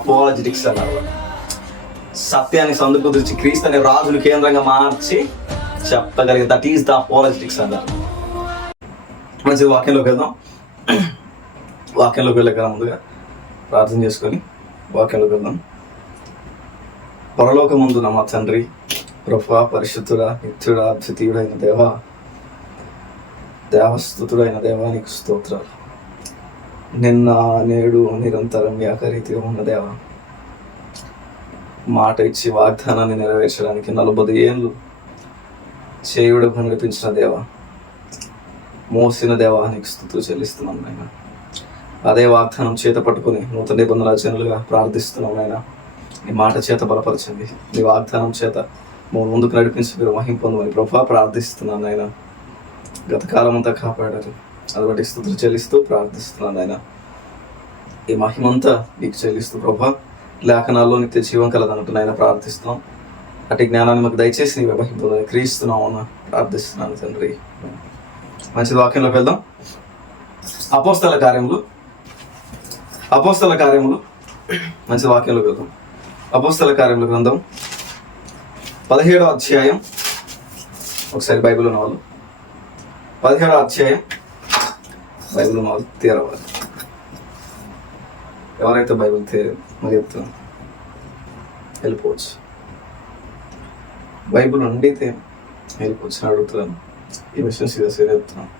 అపోలజెటిక్స్ అన్నారు. సత్యాన్ని సందు కుదిర్చి క్రీస్తు అనే రాజును కేంద్రంగా మార్చి చెప్పగలిగే దట్ ఈస్ ద అపోలజెటిక్స్ అన్నారు. మంచిది, వాక్యంలోకి వెళ్దాం. వాక్యంలోకి వెళ్ళక ముందుగా ప్రార్థన చేసుకొని వాక్యంలోకి వెళ్దాం. పరలోకమందున మా తండ్రి, ప్రభువా, పరిశుద్ధుడా, నిత్యుడా, అద్వితీయుడైన దేవా, దేవస్తుతుడైన దేవానికి స్తోత్రాలు. నిన్న నేడు నిరంతరం ఏకరీతిగా ఉన్న దేవా, మాట ఇచ్చి వాగ్దానాన్ని నెరవేర్చడానికి 40 ఏళ్ళు చేయుడకు నడిపించిన దేవా, మోసిన దేవా, నీకు స్తుతులు చెల్లిస్తున్నాం నాయన. అదే వాగ్దానం చేత పట్టుకుని నూతన నిబంధనల జనులుగా ప్రార్థిస్తున్నాం నాయన. నీ మాట చేత బలపరచండి, నీ వాగ్దానం చేత ముందుకు నడిపించి మీరు మహిమ పొందమని ప్రభువా ప్రార్థిస్తున్నాను నాయన. గత కాలం అంతా కాపాడారు, అటువంటి స్తుతులు చెల్లిస్తూ ప్రార్థిస్తున్నాను నాయన. ఈ మహిమంతా నీకు చెల్లిస్తూ ప్రభువా, లేఖనాల్లో నిత్య జీవం కలదన్నట్టు నాయన ప్రార్థిస్తున్నాం. అటు జ్ఞానాన్ని మాకు దయచేసి నీవే మహిమ పొందని క్రీస్తున్నామని ప్రార్థిస్తున్నాను తండ్రి. మంచిది, వాక్యంలోకి వెళ్దాం. అపోస్తల కార్యములు మంచి వాక్యంలోకి వెళ్దాం. అపోస్తల కార్యముల గ్రంథం 17వ అధ్యాయం. ఒకసారి బైబిల్ ఉన్న వాళ్ళు 17వ అధ్యాయం బైబిల్ ఉన్న వాళ్ళు తీరవాలి. ఎవరైతే బైబిల్ మరి చెప్తున్నాను వెళ్ళిపోవచ్చు. బైబిల్ ఉండితే వెళ్ళిపోవచ్చు అని అడుగుతున్నాను. ఈ విషయం సీరియస్గా చెప్తున్నాను.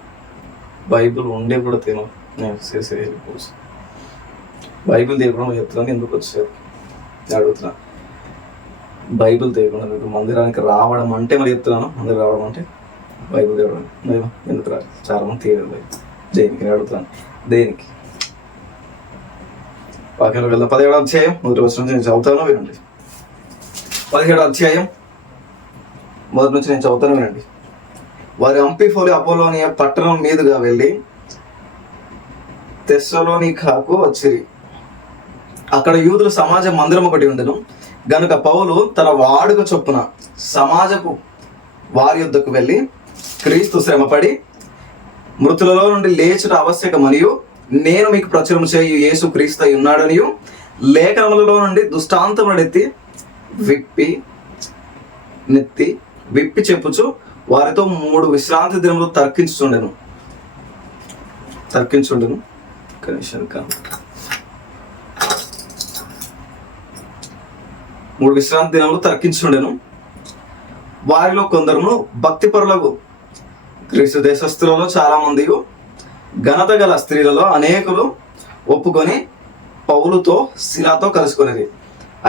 బైబిల్ ఉండే కూడా నేను సీరియస్గా వెళ్ళిపోవచ్చు. బైబిల్ తీయకుండా చెప్తున్నాను. ఎందుకు వచ్చారు అడుగుతున్నా. బైబిల్ తీయకుండా మీకు మందిరానికి రావడం అంటే మరి చెప్తున్నాను. మందిరం రావడం అంటే బైబిల్ తీయడం ఎందుకు రాదు? చాలా మంది తీయడం దేనికి నేను అడుగుతున్నాను. దేనికి? వాక్యంలోకి వెళ్దాం. 17వ అధ్యాయం మొదటి వచనం నుంచి నేను చదువుతాను, వినండి. 17వ అధ్యాయం మొదటి నుంచి నేను చదువుతాను, వినండి. వారి అంపిఫోలి అపోలోనియా పట్టణం మీదుగా వెళ్ళి తెస్సలోనికాకు వచ్చిరి. అక్కడ యూదుల సమాజ మందిరం ఒకటి ఉండెను గనుక పౌలు తన వాడుక చొప్పున సమాజపు వారి యొద్దకు వెళ్ళి, క్రీస్తు శ్రమపడి మృతులలో నుండి లేచుట ఆవశ్యకమనియు, నేను మీకు ప్రచురం చేయు యేసు క్రీస్తు అయి ఉన్నాడనియు లేఖనములలో నుండి దృష్టాంతములనెత్తి విప్పి చెప్పుచు వారితో 3 విశ్రాంతి దినములు తర్కించుండెను. కనీసం 3 విశ్రాంతి దినములు తర్కించుండెను. వారిలో కొందరును భక్తిపరులకు గ్రీసు దేశస్థులలో చాలా మంది, ఘనత గల స్త్రీలలో అనేకులు ఒప్పుకొని పౌలుతో శిలాతో కలుసుకునేది.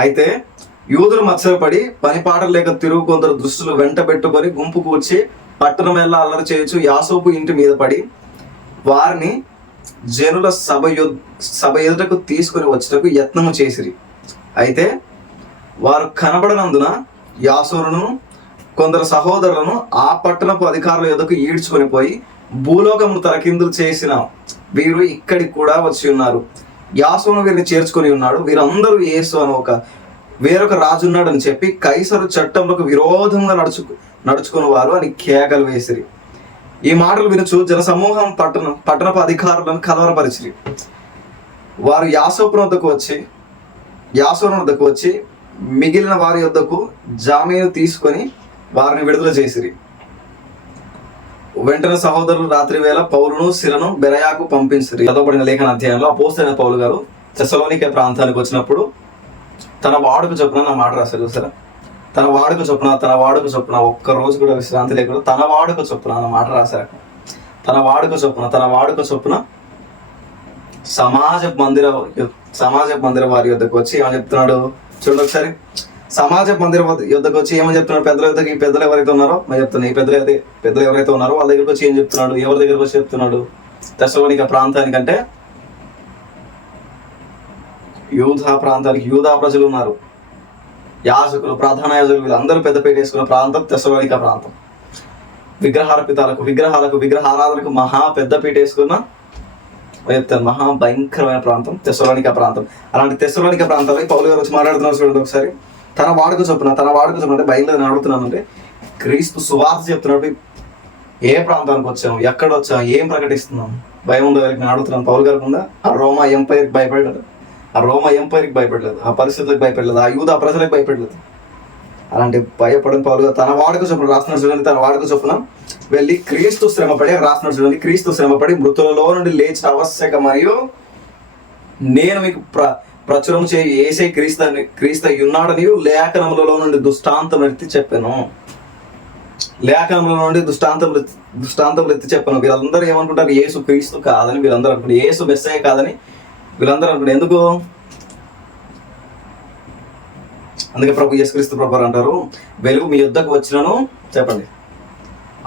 అయితే యూదులు మత్సరపడి పనిపాటలు లేక తిరుగు కొందరు దుస్తులు వెంట పెట్టుకొని గుంపు కూర్చి పట్టణం వెళ్ళ అల్లరి చేయొచ్చు యాసోపు ఇంటి మీద పడి వారిని జనుల సభ ఎదుటకు తీసుకుని వచ్చటకు యత్నము చేసిరి. అయితే వారు కనబడనందున యాసోరును కొందరు సహోదరులను ఆ పట్టణపు అధికారుల ఎదుకు ఈడ్చుకొని పోయి, భూలోకమును తలకిందులు చేసిన వీరు ఇక్కడికి కూడా వచ్చి ఉన్నారు. యాసోను వీరిని చేర్చుకొని ఉన్నాడు. వీరందరూ యేసు అని వేరొక రాజు ఉన్నాడని చెప్పి కైసరు చట్టంలోకి విరోధంగా నడుచుకుని వారు అని కేకలు వేసిరి. ఈ మాటలు వినుచు జనసమూహం పట్టణపు అధికారులను కలవరపరిచిరి. వారు యాసోను వద్దకు వచ్చి మిగిలిన వారి యొద్దకు జామీను తీసుకొని వారిని విడుదల చేసిరి. వెంటనే సహోదరులు రాత్రి వేళ పౌలును శిలను బెరయాకు పంపించిరి. చదవబడిన లేఖన అధ్యాయంలో అపోస్తలైన పౌలు గారు తెస్సలోనికే ప్రాంతానికి వచ్చినప్పుడు తన వాడుక చొప్పున నా మాట రాశారు. చూసారా? తన వాడుక చొప్పున ఒక్కరోజు కూడా విశ్రాంతి లేకుండా తన వాడుక చొప్పున అన్న మాట రాశారు. తన వాడుక చొప్పున సమాజ మందిర వారి యొద్దకు వచ్చి ఏమని చెప్తున్నాడు చూడండి ఒకసారి. సమాజ మందిర యొద్దకు వచ్చి ఏమని చెప్తున్నాడు? పెద్దల యొద్దకు. ఈ పెద్దలు ఎవరైతే ఉన్నారో నేను చెప్తున్నా, ఈ పెద్దలు ఎవరైతే ఉన్నారో వాళ్ళ దగ్గరకు వచ్చి ఏం చెప్తున్నాడు? ఎవరి దగ్గరకు వచ్చి చెప్తున్నాడు? తెస్సలోనిక ప్రాంతానికంటే యూదా ప్రజలు ఉన్నారు, యాజకులు, ప్రధాన యాజకులు, వీళ్ళందరూ పెద్దపేట వేసుకున్న ప్రాంతం తెస్సలోనిక ప్రాంతం. విగ్రహారాధనకు మహా పెద్దపీట వేసుకున్న మహా భయంకరమైన ప్రాంతం తెస్సలోనిక ప్రాంతం. అలాంటి తెస్సలోనిక ప్రాంతాలకి పౌలు గారు వచ్చి మాట్లాడుతున్నారు చూడండి ఒకసారి. తన వాడుక చొప్పున అంటే బయలుదేరి అడుగుతున్నాను అంటే క్రీస్తు సువార్త చెప్తున్నట్టు ఏ ప్రాంతానికి వచ్చాము, ఎక్కడ వచ్చాము, ఏం ప్రకటిస్తున్నాం, భయం ఉందా? నేను అడుగుతున్నాను. పౌలు గారికి ఉందా? ఆ రోమా ఎంపైర్కి భయపడ్డాడు. ఆ రోమా ఎంపైర్కి భయపడలేదు, ఆ పరిస్థితులకు భయపడలేదు, ఆ యూదా ప్రజలకు భయపడలేదు. అలాంటి భయపడని పౌలు గారు తన వాడుక చొప్పున రాస్తున్నాడు చూడండి. తన వాడుక చొప్పున వెళ్ళి క్రీస్తు శ్రమపడి రాస్తున్నాడు చూడండి. క్రీస్తు శ్రమపడి మృతులలో నుండి లేచి ఆవశ్యక మరియు నేను మీకు ప్రచురం చేయి ఏసై క్రీస్తు ఉన్నాడని లేఖనములలో నుండి దుష్టాంతం ఎత్తి చెప్పాను. లేఖనముల నుండి దృష్టాంతములు ఎత్తి చెప్పాను. వీళ్ళందరూ ఏమనుకుంటారు? యేసు క్రీస్తు కాదని వీళ్ళందరూ అనుకుంటారు, యేసు మెస్సయ్య కాదని వీళ్ళందరూ అనుకుంటారు. ఎందుకు? అందుకే ప్రభు యేసుక్రీస్తు ప్రభు అంటారు, వెలుగు మీ యుద్ధకు వచ్చినను చెప్పండి,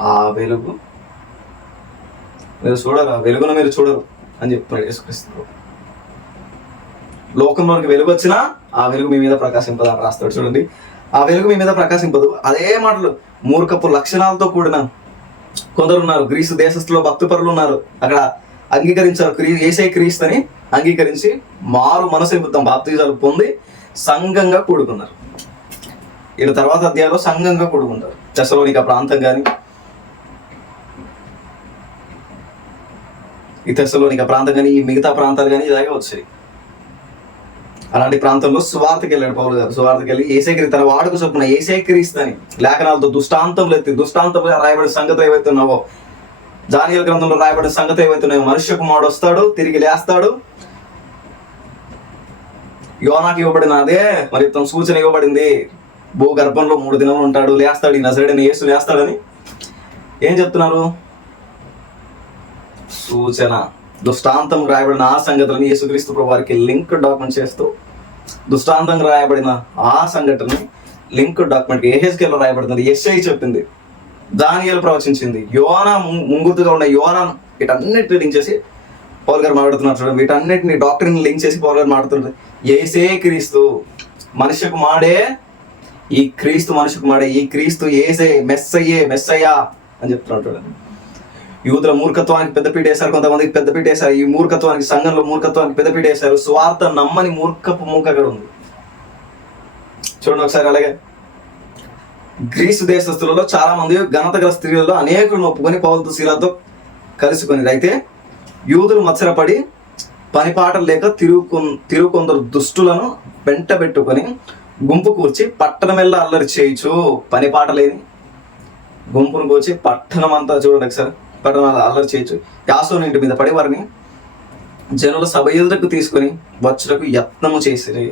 ఆ వెలుగు మీరు చూడరు, ఆ వెలుగును మీరు చూడరు అని చెప్తున్నాడు యేసుక్రీస్తు ప్రభు. లోకంలోనికి వెలుగు వచ్చినా ఆ వెలుగు మీ మీద ప్రకాశింపదు అని రాస్తాడు చూడండి. ఆ వెలుగు మీ మీద ప్రకాశింపదు. అదే మాటలు మూర్ఖపు లక్షణాలతో కూడిన కొందరు ఉన్నారు. గ్రీసు దేశస్తులో భక్తిపరులు ఉన్నారు. అక్కడ అంగీకరించారు, యేసయ్య క్రీస్తు అని అంగీకరించి మారు మనసు నిమిత్తం బాప్తిజాలు పొంది సంఘంగా కూడుకున్నారు. వీళ్ళ తర్వాత అధ్యాయంలో సంఘంగా కూడుకుంటారు. తెస్సలోనిక ప్రాంతం కానీ, ఈ తెస్సలోనిక ప్రాంతం కానీ, ఈ మిగతా ప్రాంతాలు కానీ ఇలాగే వచ్చాయి. అలాంటి ప్రాంతంలో సువార్తకి వెళ్ళాడు పౌలు గారు. సువార్తకి వెళ్ళి యేసయ్య తన వాడుకు చొప్పున యేసయ్య క్రీస్తుని లేఖనాలతో దృష్టాంతంలో రాయబడిన సంగతి ఏవైతే ఉన్నావో, దానియేలు గ్రంథంలో రాయబడిన సంగతి ఏవైతే ఉన్నాయో, మనుష్య కుమారుడు వస్తాడు, తిరిగి లేస్తాడు, యోనాకి ఇవ్వబడిన అదే మరి సూచన ఇవ్వబడింది, భూగర్భంలో 3 దినములు ఉంటాడు, లేస్తాడు, ఈ నజరేయుడైన యేసు లేస్తాడని ఏం చెప్తున్నారు? సూచన, దృష్టాంతం రాయబడిన ఆ సంగతులను యేసుక్రీస్తు ప్రభు వారికి లింక్ డాక్యుమెంట్ చేస్తూ, దృష్టాంతం రాయబడిన ఆ సంఘటనని లింక్ డాక్యుమెంట్ యెహెజ్కేలులో రాయబడుతుంది, యెషయా చెప్పింది, దానియేలు ప్రవచించింది, యోనా ముంగుర్తుగా ఉన్న యోనా, వీటన్నిటిని లింక్ చేసి పౌలు గారు మాట్లాడుతున్నారు చూడండి. వీటన్నిటిని డాక్టరీని లింక్ చేసి పౌలు గారు మాట్లాడుతున్నారు. యేసే క్రీస్తు మనిషి కుమారుడే, ఈ క్రీస్తు మనిషి కుమారుడే, ఈ క్రీస్తు యేసే మెస్సయ్య అని చెప్తున్నాడు చూడండి. యూదుల మూర్ఖత్వానికి పెద్దపీట వేశారు, కొంతమందికి పెద్దపీట వేశారు. ఈ మూర్ఖత్వానికి, సంఘంలో మూర్ఖత్వానికి పెద్దపీట వేశారు. స్వార్థ నమ్మని మూర్ఖపు మూక అక్కడ ఉంది చూడండి ఒకసారి. అలాగే గ్రీసు దేశస్తులలో చాలా మంది ఘనత గల స్త్రీలలో అనేకులను ఒప్పుకొని పౌలుతో శీలతో కలుసుకొని, అయితే యూదులు మత్సరపడి పనిపాటలు లేక కొందరు దుష్టులను వెంటబెట్టుకొని గుంపు కూర్చి పట్టణమెల్లా అల్లరి చేయించు. పనిపాట లేని గుంపును కూర్చి పట్టణం అంతా చూడండి ఒకసారి, పట్టణం అల్లరి చేయొచ్చు. యాసోను ఇంటి మీద పడి వారిని జనుల సభ ఎదుటకు తీసుకొని వచ్చుటకు యత్నము చేసిరి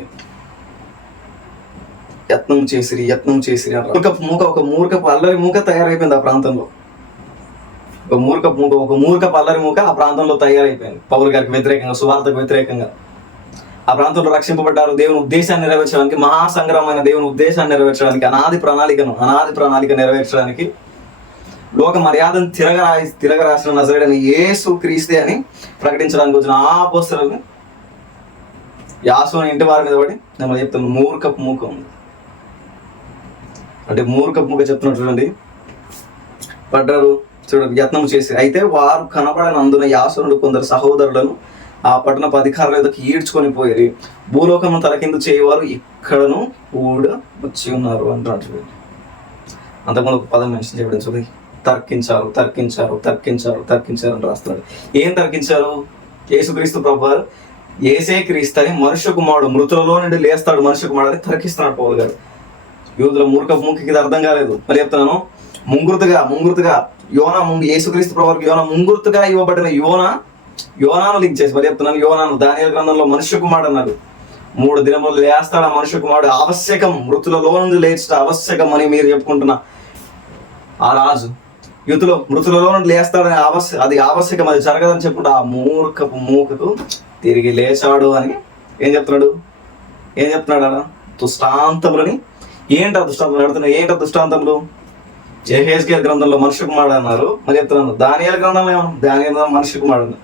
ఒక మూర్ఖపు అల్లరి మూక తయారైపోయింది ఆ ప్రాంతంలో. ఒక మూర్ఖపు అల్లరి మూక ఆ ప్రాంతంలో తయారైపోయింది. పౌలు గారికి వ్యతిరేకంగా, సువార్తకు వ్యతిరేకంగా. ఆ ప్రాంతంలో రక్షింపబడ్డారు. దేవుని ఉద్దేశాన్ని నెరవేర్చడానికి, మహాసంగ్రహమైన దేవుని ఉద్దేశాన్ని నెరవేర్చడానికి, అనాది ప్రణాళిక నెరవేర్చడానికి, లోక మర్యాదను తిరగరాసిన నజరేయుడైన యేసు క్రీస్తే అని ప్రకటించడానికి వచ్చిన ఆ అపోస్తలుని యాసోని ఇంటి వారి మీద పడి నేను చెప్తాను, మూర్ఖపు మూక ఉంది. అంటే మూర్ఖపు మూక చెప్తున్నాడు చూడండి. పడ్డారు చూడండి, యత్నం చేసి. అయితే వారు కనబడనందున యాసోనుడు కొందరు సహోదరులను ఆ పట్టణపు అధికారుల ఎదుకు ఈడ్చుకొని పోయి భూలోకము తలకిందు చేయవారు ఇక్కడను కూడా వచ్చి ఉన్నారు అంటున్నాడు చూడండి. అంతకుముందు ఒక పదం మెన్షన్ చేయడం చూడండి. తర్కించారు అని రాస్తున్నాడు. ఏం తర్కించారు? యేసుక్రీస్తు ప్రభువారు యేసే క్రీస్తు అని, మనుష్య కుమారుడు మృతులలో నుండి లేస్తాడు మనుష్య కుమారుడు అని తర్కిస్తున్నాడు పౌలు గారు. యూదుల మూర్ఖకి ఇది అర్థం కాలేదు. మరి చెప్తున్నాను, ముంగుర్తుగా యోనా యేసుక్రీస్తు ప్రభువారికి యోనా ముంగుర్తుగా ఇవ్వబడిన యోనాను లింక్ చేసి మరి చెప్తున్నాను. యోనాను దానియేలు గ్రంథంలో మనుష్య కుమారుడు అన్నాడు. 3 దినములు లేస్తాడు ఆ మనుష్య కుమారుడు. ఆవశ్యకం, మృతులలో నుండి లేచడం ఆవశ్యకం అని మీరు చెప్పుకుంటున్న ఆ రాజు మృతులలో నుండి లేస్తాడని అది ఆవశ్యకం, అది జరగదని చెప్పుకుంటూ ఆ మూర్ఖపు మూకకు తిరిగి లేచాడు అని ఏం చెప్తున్నాడు అలా దృష్టాంతములని. ఏంటా దృష్టాంతం అడుగుతున్నాడు? ఏంటా దృష్టాంతములు? యెహెజ్కేలు గ్రంథంలో మనుష్య కుమారుడు అన్నారు. మరి చెప్తున్నాను, దానియేలు గ్రంథంలో దానియేలు మనుష్య కుమారుడు.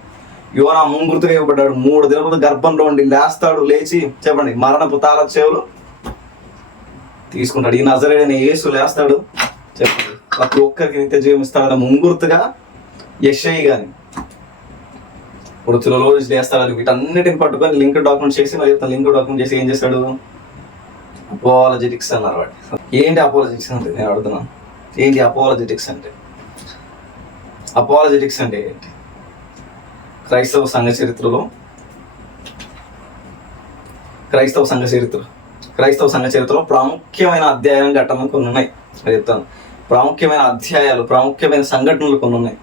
యోనా ముంగుర్తుగా ఇవ్వబడ్డాడు. 3 దినములు గర్భంలో ఉండి లేస్తాడు. లేచి చెప్పండి, మరణపు తాళ చెవులు తీసుకుంటాడు. ఈ నజరేయుడైన యేసు లేస్తాడు. చెప్పండి, ప్రతి ఒక్కరికి నిత్య జీవం ఇస్తాడని ముంగుర్తుగా యెషయా గాని మృతులలో లేస్తాడని వీటన్నిటిని పట్టుకొని లింక్ డాక్యుమెంట్ చేసి మరి లింక్ డాక్యుమెంట్ చేసి ఏం చేస్తాడు? అపోలజెటిక్స్ అన్నారు. వాటి ఏంటి అపోలజెటిక్స్ అంటే నేను అడుగుతున్నాను. ఏంటి అపోలజెటిక్స్ అంటే? అపోలజెటిక్స్ అంటే ఏంటి? క్రైస్తవ సంఘ చరిత్రలో క్రైస్తవ సంఘ చరిత్రలో ప్రాముఖ్యమైన అధ్యాయం ఘటనలు కొన్ని ఉన్నాయి. అది చెప్తాను. ప్రాముఖ్యమైన అధ్యాయాలు, ప్రాముఖ్యమైన సంఘటనలు కొన్ని ఉన్నాయి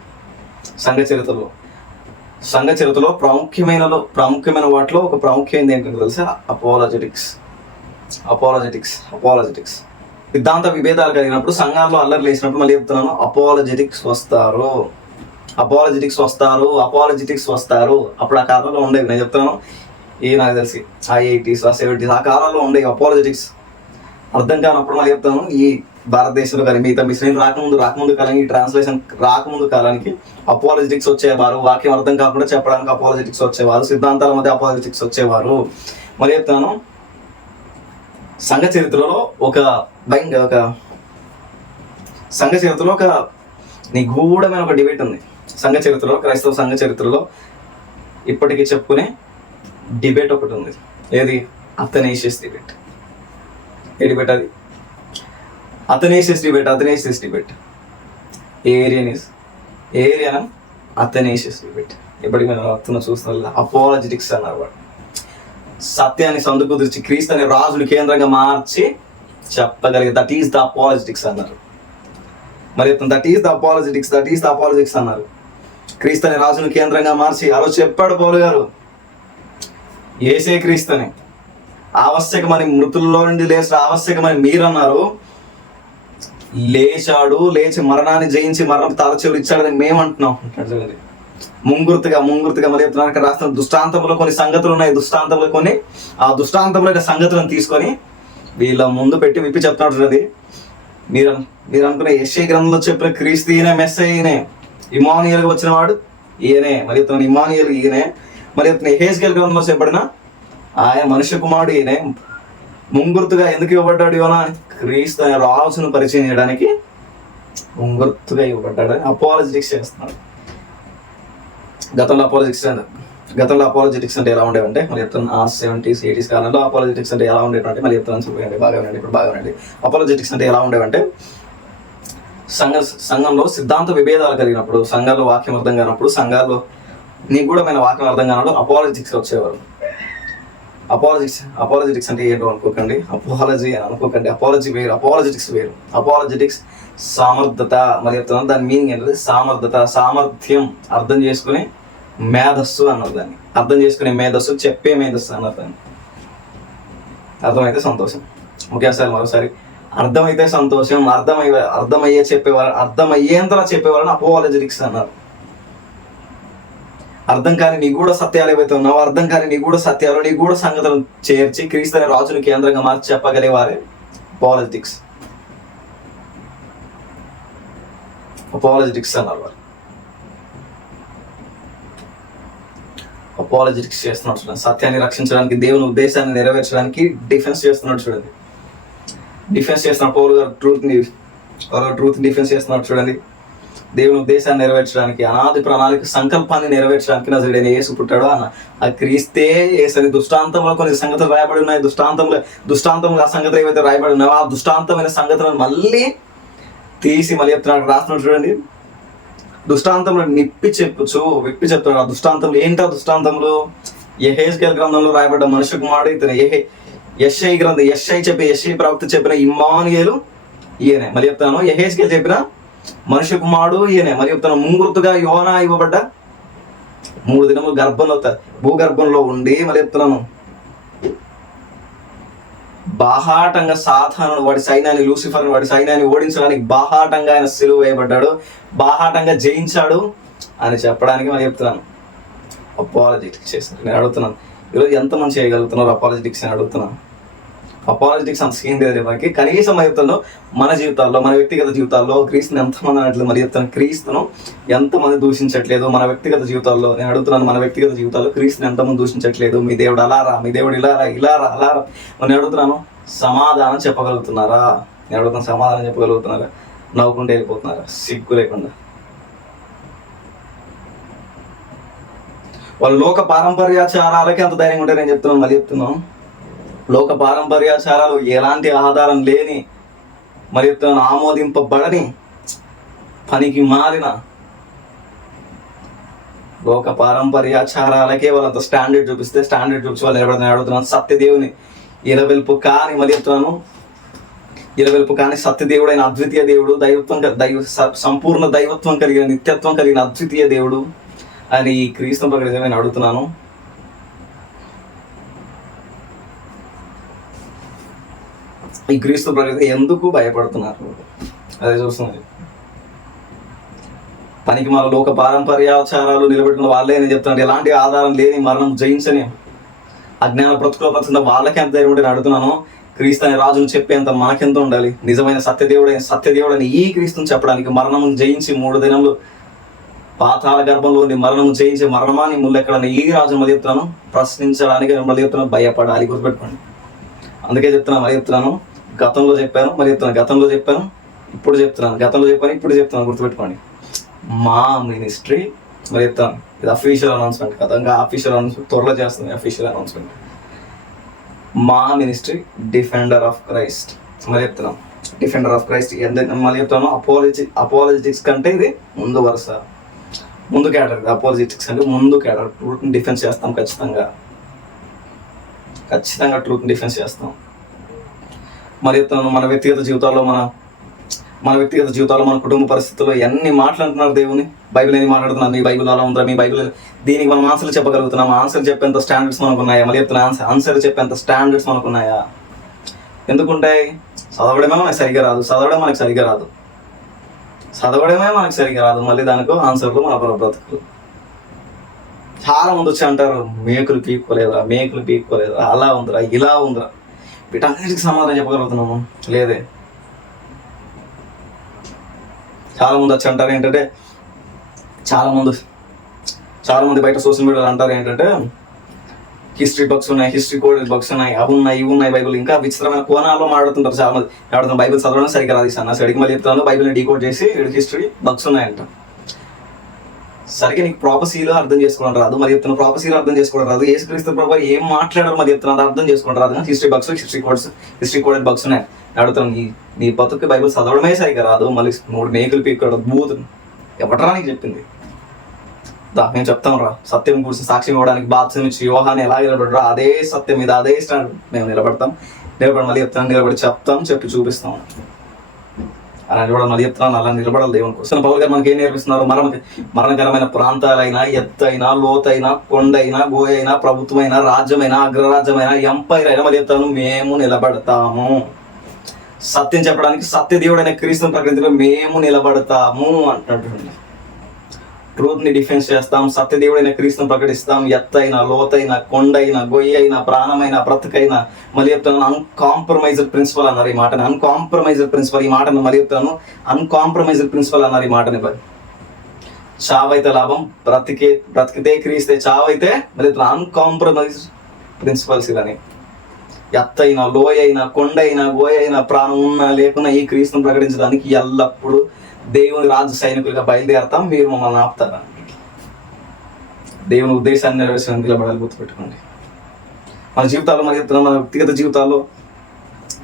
సంఘ చరిత్రలో ప్రాముఖ్యమైన వాటిలో ఒక ప్రాముఖ్యమైనది ఏంటంటే తెలుసా? అపాలజెటిక్స్. సిద్ధాంత విభేదాలు కలిగినప్పుడు, సంఘాల్లో అల్లరి లేసినప్పుడు, మళ్ళీ చెప్తున్నాను, అపాలజెటిక్స్ వస్తారు. అప్పుడు ఆ కాలంలో ఉండేవి, నేను చెప్తున్నాను, నాకు తెలిసి ఆ 80s, ఆ 70s ఆ కాలంలో ఉండేవి అపాలజెటిక్స్. అర్థం కానప్పుడు మళ్ళీ చెప్తాను, ఈ భారతదేశంలో కానీ మిగతా మిషన్ రాకముందు కాలానికి, ఈ ట్రాన్స్లేషన్ రాకముందు కాలానికి అపాలజెటిక్స్ వచ్చేవారు. వాక్యం అర్థం కాకుండా చెప్పడానికి అపాలజెటిక్స్ వచ్చేవారు. సిద్ధాంతాల మధ్య అపాలజెటిక్స్ వచ్చేవారు. మళ్ళీ చెప్తాను, సంఘ చరిత్రలో ఒక నిగూఢమైన ఒక డిబేట్ ఉంది. క్రైస్తవ సంఘ చరిత్రలో ఇప్పటికీ చెప్పుకునే డిబేట్ ఒకటి ఉంది. ఏది? అథనేసియస్ డిబేట్. ఏ డిబేట్ అది? అథనేసియస్ డిబేట్. ఏరియన్ అథనేసియస్ డిబేట్. ఇప్పటికి మనం అర్థం చూస్తున్నా అపాలజెటిక్స్ అన్నారు. వాడు సత్యాన్ని సందుకుదిర్చి క్రీస్తు అనే రాజుని కేంద్రంగా మార్చి చెప్పగలిగే దట్ ఈస్ ద అపాలజెటిక్స్ అన్నారు. మరి దట్ ఈస్ ద అపాలజెటిక్స్ అన్నారు. క్రీస్తు అనే రాజుని కేంద్రంగా మార్చి ఆ రోజు చెప్పాడు పౌలు గారు, యేసే క్రీస్తుని ఆవశ్యకమని, మృతుల్లో నుండి లేచిన ఆవశ్యకమని మీరన్నారు. లేచి మరణాన్ని జయించి మరణం తాళచెవులు ఇచ్చాడని మేమంటున్నాం అంటాడు. చూడండి, ముంగుర్తుగా మరి చెప్తున్నారు. అక్కడ రాస్తున్న దృష్టాంతంలో కొన్ని సంగతులు ఉన్నాయి. ఆ దృష్టాంతంలో సంగతులను తీసుకొని వీళ్ళ ముందు పెట్టి విప్పి చెప్తున్నాడు. చూడండి, మీరు అనుకున్న యెషయా గ్రంథంలో చెప్పిన క్రీస్తు ఈయనే, మెస్సయ్య ఈయనే, ఇమ్మానుయేలుగా వచ్చిన వాడు ఈయనే. మరి చెప్తున్నాను, ఇమ్మానుయేలు ఈయనే. మరి చెప్తున్న యెహెజ్కేలు గ్రంథంలో చెప్పబడిన ఆయన మనుష్య కుమారుడు ఈయనే. ముంగుర్తుగా ఎందుకు ఇవ్వబడ్డాడు? యోనా క్రీస్తు అనే రాజును పరిచయం చేయడానికి ముంగుర్తుగా ఇవ్వబడ్డాడని అపాలజెటిక్స్ చేస్తున్నాడు. గతంలో అపాలజెటిక్స్ అంటే ఎలా ఉండేవంటే, మరి చెప్తాను, ఆ 70s 80s కాలంలో అపాలజెటిక్స్ అంటే ఎలా ఉండేవంటే, మళ్ళీ చెప్తాను, చూడండి, బాగా వినండి. అపాలజెటిక్స్ అంటే ఎలా ఉండేవంటే, సంఘంలో సిద్ధాంత విభేదాలు కలిగినప్పుడు, సంఘాల్లో వాక్యం అర్థం కానప్పుడు, సంఘాల్లో నిగూఢమైన వాక్యం అర్థం కానప్పుడు అపాలజెటిక్స్ వచ్చేవారు. అపాలజెటిక్స్ అంటే ఏంటో అనుకోకండి, అపాలజీ అని అనుకోకండి. అపాలజీ వేరు, అపాలజెటిక్స్ వేరు. అపాలజెటిక్స్ సామర్థ్యత, మరి చెప్తున్నాను, దాని మీనింగ్ ఏంటంటే సామర్థ్యం, అర్థం చేసుకునే మేధస్సు అన్నారు. దాన్ని అర్థం చేసుకునే మేధస్సు, చెప్పే మేధస్సు అన్నారు. దాన్ని అర్థమైతే సంతోషం. ఒకేసారి మరోసారి, అర్థమైతే సంతోషం, అర్థమయ్యేంతలా చెప్పేవాళ్ళని అపాలజెటిక్స్ అన్నారు. అర్థం కాని నిగూఢ సత్యాలు ఏవైతే ఉన్నావో, అర్థం కాని నిగూఢ సంగతులను చేర్చి క్రీస్తు అనే రాజుని కేంద్రంగా మార్చి చెప్పగలిగేవారే అపాలజెటిక్స్ అన్నారు. వారు అపాలజెటిక్స్ చేస్తున్నాడు. చూడండి, సత్యాన్ని రక్షించడానికి, దేవుని ఉద్దేశాన్ని నెరవేర్చడానికి డిఫెన్స్ చేస్తున్నాడు. చూడండి, పౌలు గారు ట్రూత్ డిఫెన్స్ చేస్తున్నాడు. చూడండి, దేవుని ఉద్దేశాన్ని నెరవేర్చడానికి, అనాది ప్రణాళిక సంకల్పాన్ని నెరవేర్చడానికి నజరేయుడైన యేసు పుట్టాడు అన్న ఆ క్రీస్తే యేసని దృష్టాంతంలో కొన్ని సంగతులు రాయబడి ఉన్నాయి. దృష్టాంతంలో ఆ సంగతులు ఏవైతే రాయబడి ఉన్నాయో ఆ దృష్టాంతమైన సంగతులను మళ్ళీ తీసి మళ్ళీ చెప్తున్నాడు, రాస్తున్నాడు. చూడండి, దృష్టాంతంలో విప్పి చెప్తున్నాడు. ఆ దృష్టాంతంలో ఏంటి? ఆ దృష్టాంతంలో యెహెజ్కేలు గ్రంథంలో రాయబడ్డ మనుష్య కుమారుడు ఇతను. యెషయా ప్రవక్త చెప్పిన ఇమ్మానుయేలు ఈయనే. మళ్ళీ చెప్తాను, యెహెజ్కేలు చెప్పిన మనుష్య కుమారుడు ఈయనే. మరి చెప్తాను, ముంగుర్తుగా యోనా ఇవ్వబడ్డ 3 దినములు భూగర్భంలో ఉండి, మరి చెప్తున్నాను, బాహాటంగా సాతానుడు వాడి సైన్యాన్ని ఓడించడానికి బాహాటంగా ఆయన సిలువ వేయబడ్డాడు, బాహాటంగా జయించాడు అని చెప్పడానికి మరి చెప్తున్నాను అపాలజెటిక్స్ చేశారు. నేను అడుగుతున్నాను, ఈరోజు ఎంతమంది చేయగలుగుతున్నారు అపాలజెటిక్స్ అని అడుగుతున్నాను. అపాలజెటిక్స్ అంత స్కీమ్ లేదు మనకి. కనీసం చెప్తాను, మన జీవితాల్లో, మన వ్యక్తిగత జీవితాల్లో క్రీస్తుని ఎంతమంది అనట్లేదు. మరి చెప్తాను, క్రీస్తును ఎంతమంది దూషించట్లేదు మన వ్యక్తిగత జీవితాల్లో. నేను అడుగుతున్నాను, మన వ్యక్తిగత జీవితాల్లో క్రీస్తుని ఎంతమంది దూషించట్లేదు. మీ దేవుడు అలారా, మీ దేవుడు ఇలారా. నేను అడుగుతున్నాను, సమాధానం చెప్పగలుగుతున్నారా? నవ్వుకుంటే వెళ్ళిపోతున్నారా సిగ్గు లేకుండా? వాళ్ళు లోక పారంపర్యాచారాలకి అంత ధైర్యంగా ఉంటే నేను చెప్తున్నాను, మళ్ళీ చెప్తున్నాను, లోక పారంపర్యాచారాలు ఎలాంటి ఆధారం లేని, మరి ఆమోదింపబడని, పనికి మారిన లోక పారంపర్యాచారాలకే వాళ్ళంత స్టాండర్డ్ చూపిస్తే స్టాండర్డ్ చూపించి వాళ్ళు నిలబడతాను అడుగుతున్నాను. సత్యదేవుని ఇలవెల్పు కాని మళ్ళీ చెప్తున్నాను, ఇలవెల్పు కానీ సత్యదేవుడైన అద్వితీయ దేవుడు, సంపూర్ణ దైవత్వం కలిగిన నిత్యత్వం కలిగిన అద్వితీయ దేవుడు అని ఈ క్రీస్తుని ప్రకటించి నేను అడుగుతున్నాను. ఈ క్రీస్తు ప్రకృతి ఎందుకు భయపడుతున్నారు? అదే చూస్తున్నది. పనికి మన లోక పారంపర్యాచారాలు నిలబెట్టిన వాళ్ళే నేను చెప్తున్నాను. ఎలాంటి ఆధారం లేని మరణం జయించని అజ్ఞాన బ్రతుకుల వాళ్ళకి ఎంత ధైర్యం ఉంటే అడుగుతున్నాను. క్రీస్తు అనే రాజును చెప్పేంత మనకెంత ఉండాలి? నిజమైన సత్యదేవుడని ఈ క్రీస్తుని చెప్పడానికి మరణము జయించి 3 దినములు పాతాళ గర్భంలోని మరణము జయించి మరణమాని ముళ్ళెక్కడని ఈ రాజును మళ్ళీ చెప్తున్నాను. ప్రశ్నించడానికి మళ్ళీ చెప్తున్నాను, భయపడాలి. గుర్తుపెట్టుకోండి. అందుకే చెప్తున్నాను, మళ్ళీ చెప్తున్నాను. గతంలో చెప్పాను, మళ్ళీ చెప్తున్నాను. గతంలో చెప్పాను, ఇప్పుడు చెప్తున్నాను. గతంలో చెప్పాను, ఇప్పుడు చెప్తున్నాను. గుర్తుపెట్టుకోండి. మా మినిస్ట్రీ మరి చెప్తాను, ఇది అఫీషియల్ అనౌన్స్మెంట్ కదా, ఇంకా అఫీషియల్ అనౌన్స్మెంట్ త్వరలో చేస్తుంది. అఫీషియల్ అనౌన్స్మెంట్ మా మినిస్ట్రీ డిఫెండర్ ఆఫ్ క్రైస్ట్. మరి చెప్తున్నాం డిఫెండర్ ఆఫ్ క్రైస్ట్. మళ్ళీ చెప్తాను, అపాలజెటిక్స్ కంటే ఇది ముందు వరుస, ముందు కేటగిరీ. అపాలజెటిక్స్ అంటే ముందు కేటగిరీ. ట్రూత్ని డిఫెన్స్ చేస్తాం ఖచ్చితంగా ట్రూత్ని డిఫెన్స్ చేస్తాం. మరి చెప్తాను, మన వ్యక్తిగత జీవితాల్లో మన కుటుంబ పరిస్థితుల్లో ఎన్ని మాట్లాడుతున్నారు దేవుని. బైబిల్ ఏమి మాట్లాడుతున్నారు? మీ బైబిల్ అలా ఉందా? మీ బైబిల్ దీనికి మనం ఆన్సర్లు చెప్పగలుగుతున్నాం? ఆన్సర్ చెప్పేంత స్టాండర్డ్స్ మనకు ఉన్నాయా? మళ్ళీ చెప్తున్నా, ఆన్సర్ చెప్పేంత స్టాండర్డ్స్ మనకు ఉన్నాయా? ఎందుకుంటాయి? చదవడమే మనకు సరిగా రాదు. మళ్ళీ దానికి ఆన్సర్లు మన బ్రతుకులు. చాలా మంది వచ్చి అంటారు, మేకులు పీక్కోలేదురా, అలా ఉందిరా, ఇలా ఉందిరా. వీటన్నిటికి సమాధానం చెప్పగలుగుతున్నాము? లేదే. చాలా మంది వచ్చి అంటారు ఏంటంటే, చాలా మంది బయట సోషల్ మీడియాలో అంటారు ఏంటంటే, హిస్టరీ బుక్స్ ఉన్నాయి, హిస్టరీ కోడెడ్ బుక్స్ ఉన్నాయి, అవి ఉన్నాయి బైబిల్. ఇంకా విచిత్రమైన కోణాల్లో మాట్లాడుతుంటారు చాలా మంది. ఎవరైనా బైబిల్ చదవడం సరిగ్గా రాదు అన్న సరిగ్గా మళ్ళీ చెప్తాను, బైబిల్ని డీకోడ్ చేసి హిస్టరీ బుక్స్ ఉన్నాయంట. సరిగ్గా నీకు ప్రాపసీలో అర్థం చేసుకోవడం రాదు. మరి చెప్తున్నా, ప్రాపసీలో అర్థం చేసుకోవడం రాదు. యేసుక్రీస్తు ప్రభువు ఏం మాట్లాడారు మరి చెప్తున్నా, అర్థం చేసుకోవడం రాదు. History books, history coded books ఉన్నాయి. అడుగుతాను, నీ బతుకు బైబిల్ చదవడమే సరిగ్గా రాదు, మళ్ళీ 3 మేకులు పీక్కోవడం బూత్ ఎవటరా నీకు చెప్పింది? నేను చెప్తాను రా, సత్యం గురించి సాక్ష్యం ఇవ్వడానికి బాప్తిసం నుంచి యోహాన్ని ఎలా నిలబడరా, అదే సత్యం మీద అదే స్టాండ్ మేము నిలబడి మళ్ళీ చెప్తాను, నిలబడి చెప్తాం, చెప్పి చూపిస్తాం అని కూడా మళ్ళీ చెప్తున్నాను. అలా నిలబడాలి దేవుని కోసం. పౌలు గారు మనకి ఏం నేర్పిస్తున్నారు? మరణకరమైన ప్రాంతాలైనా, ఎత్తైనా, లోతైనా, కొండైనా, గోయైనా, ప్రభుత్వమైనా, రాజ్యమైనా, అగ్రరాజ్యమైనా, ఎంపైర్ అయినా మళ్ళీ చెప్తాను, మేము నిలబడతాము. సత్యం చెప్పడానికి సత్యదేవుడైన క్రీస్తుని ప్రకటించడం మేము నిలబడతాము అంటున్నట్టు. ట్రూత్ని డిఫెన్స్ చేస్తాం, సత్యదేవుడైన క్రీస్తుని ప్రకటిస్తాం. ఎత్తైన, లోతైన, కొండైన, గొయ్యి అయినా, ప్రాణమైన, బ్రతుకైనా మళ్ళీ చెప్తాను, అన్కాంప్రమైజ్డ్ ప్రిన్సిపల్ అన్నారు ఈ మాటని. అన్కాంప్రమైజ్డ్ ప్రిన్సిపల్ ఈ మాటను మళ్ళీ చెప్తాను, అన్కాంప్రమైజ్డ్ ప్రిన్సిపల్ అన్నారు ఈ మాటని. చావైతే లాభం, బ్రతికితే క్రీస్తే చావైతే మళ్ళీ అన్కాంప్రమైజ్డ్ ప్రిన్సిపల్స్ ఇవన్నీ. ఎత్తైన, లోయైన, కొండైన, గోయైన, ప్రాణం ఉన్నా లేకున్నా ఈ క్రీస్తుని ప్రకటించడానికి ఎల్లప్పుడూ దేవుని రాజు సైనికులుగా బయలుదేరతాం. మీరు మమ్మల్ని ఆపుతారా? దేవుని ఉద్దేశాన్ని నెరవేర్చడానికి నిలబడాలి. గుర్తుపెట్టుకోండి. మన జీవితాల్లో మరి చెప్తున్నాం, మన వ్యక్తిగత జీవితాల్లో,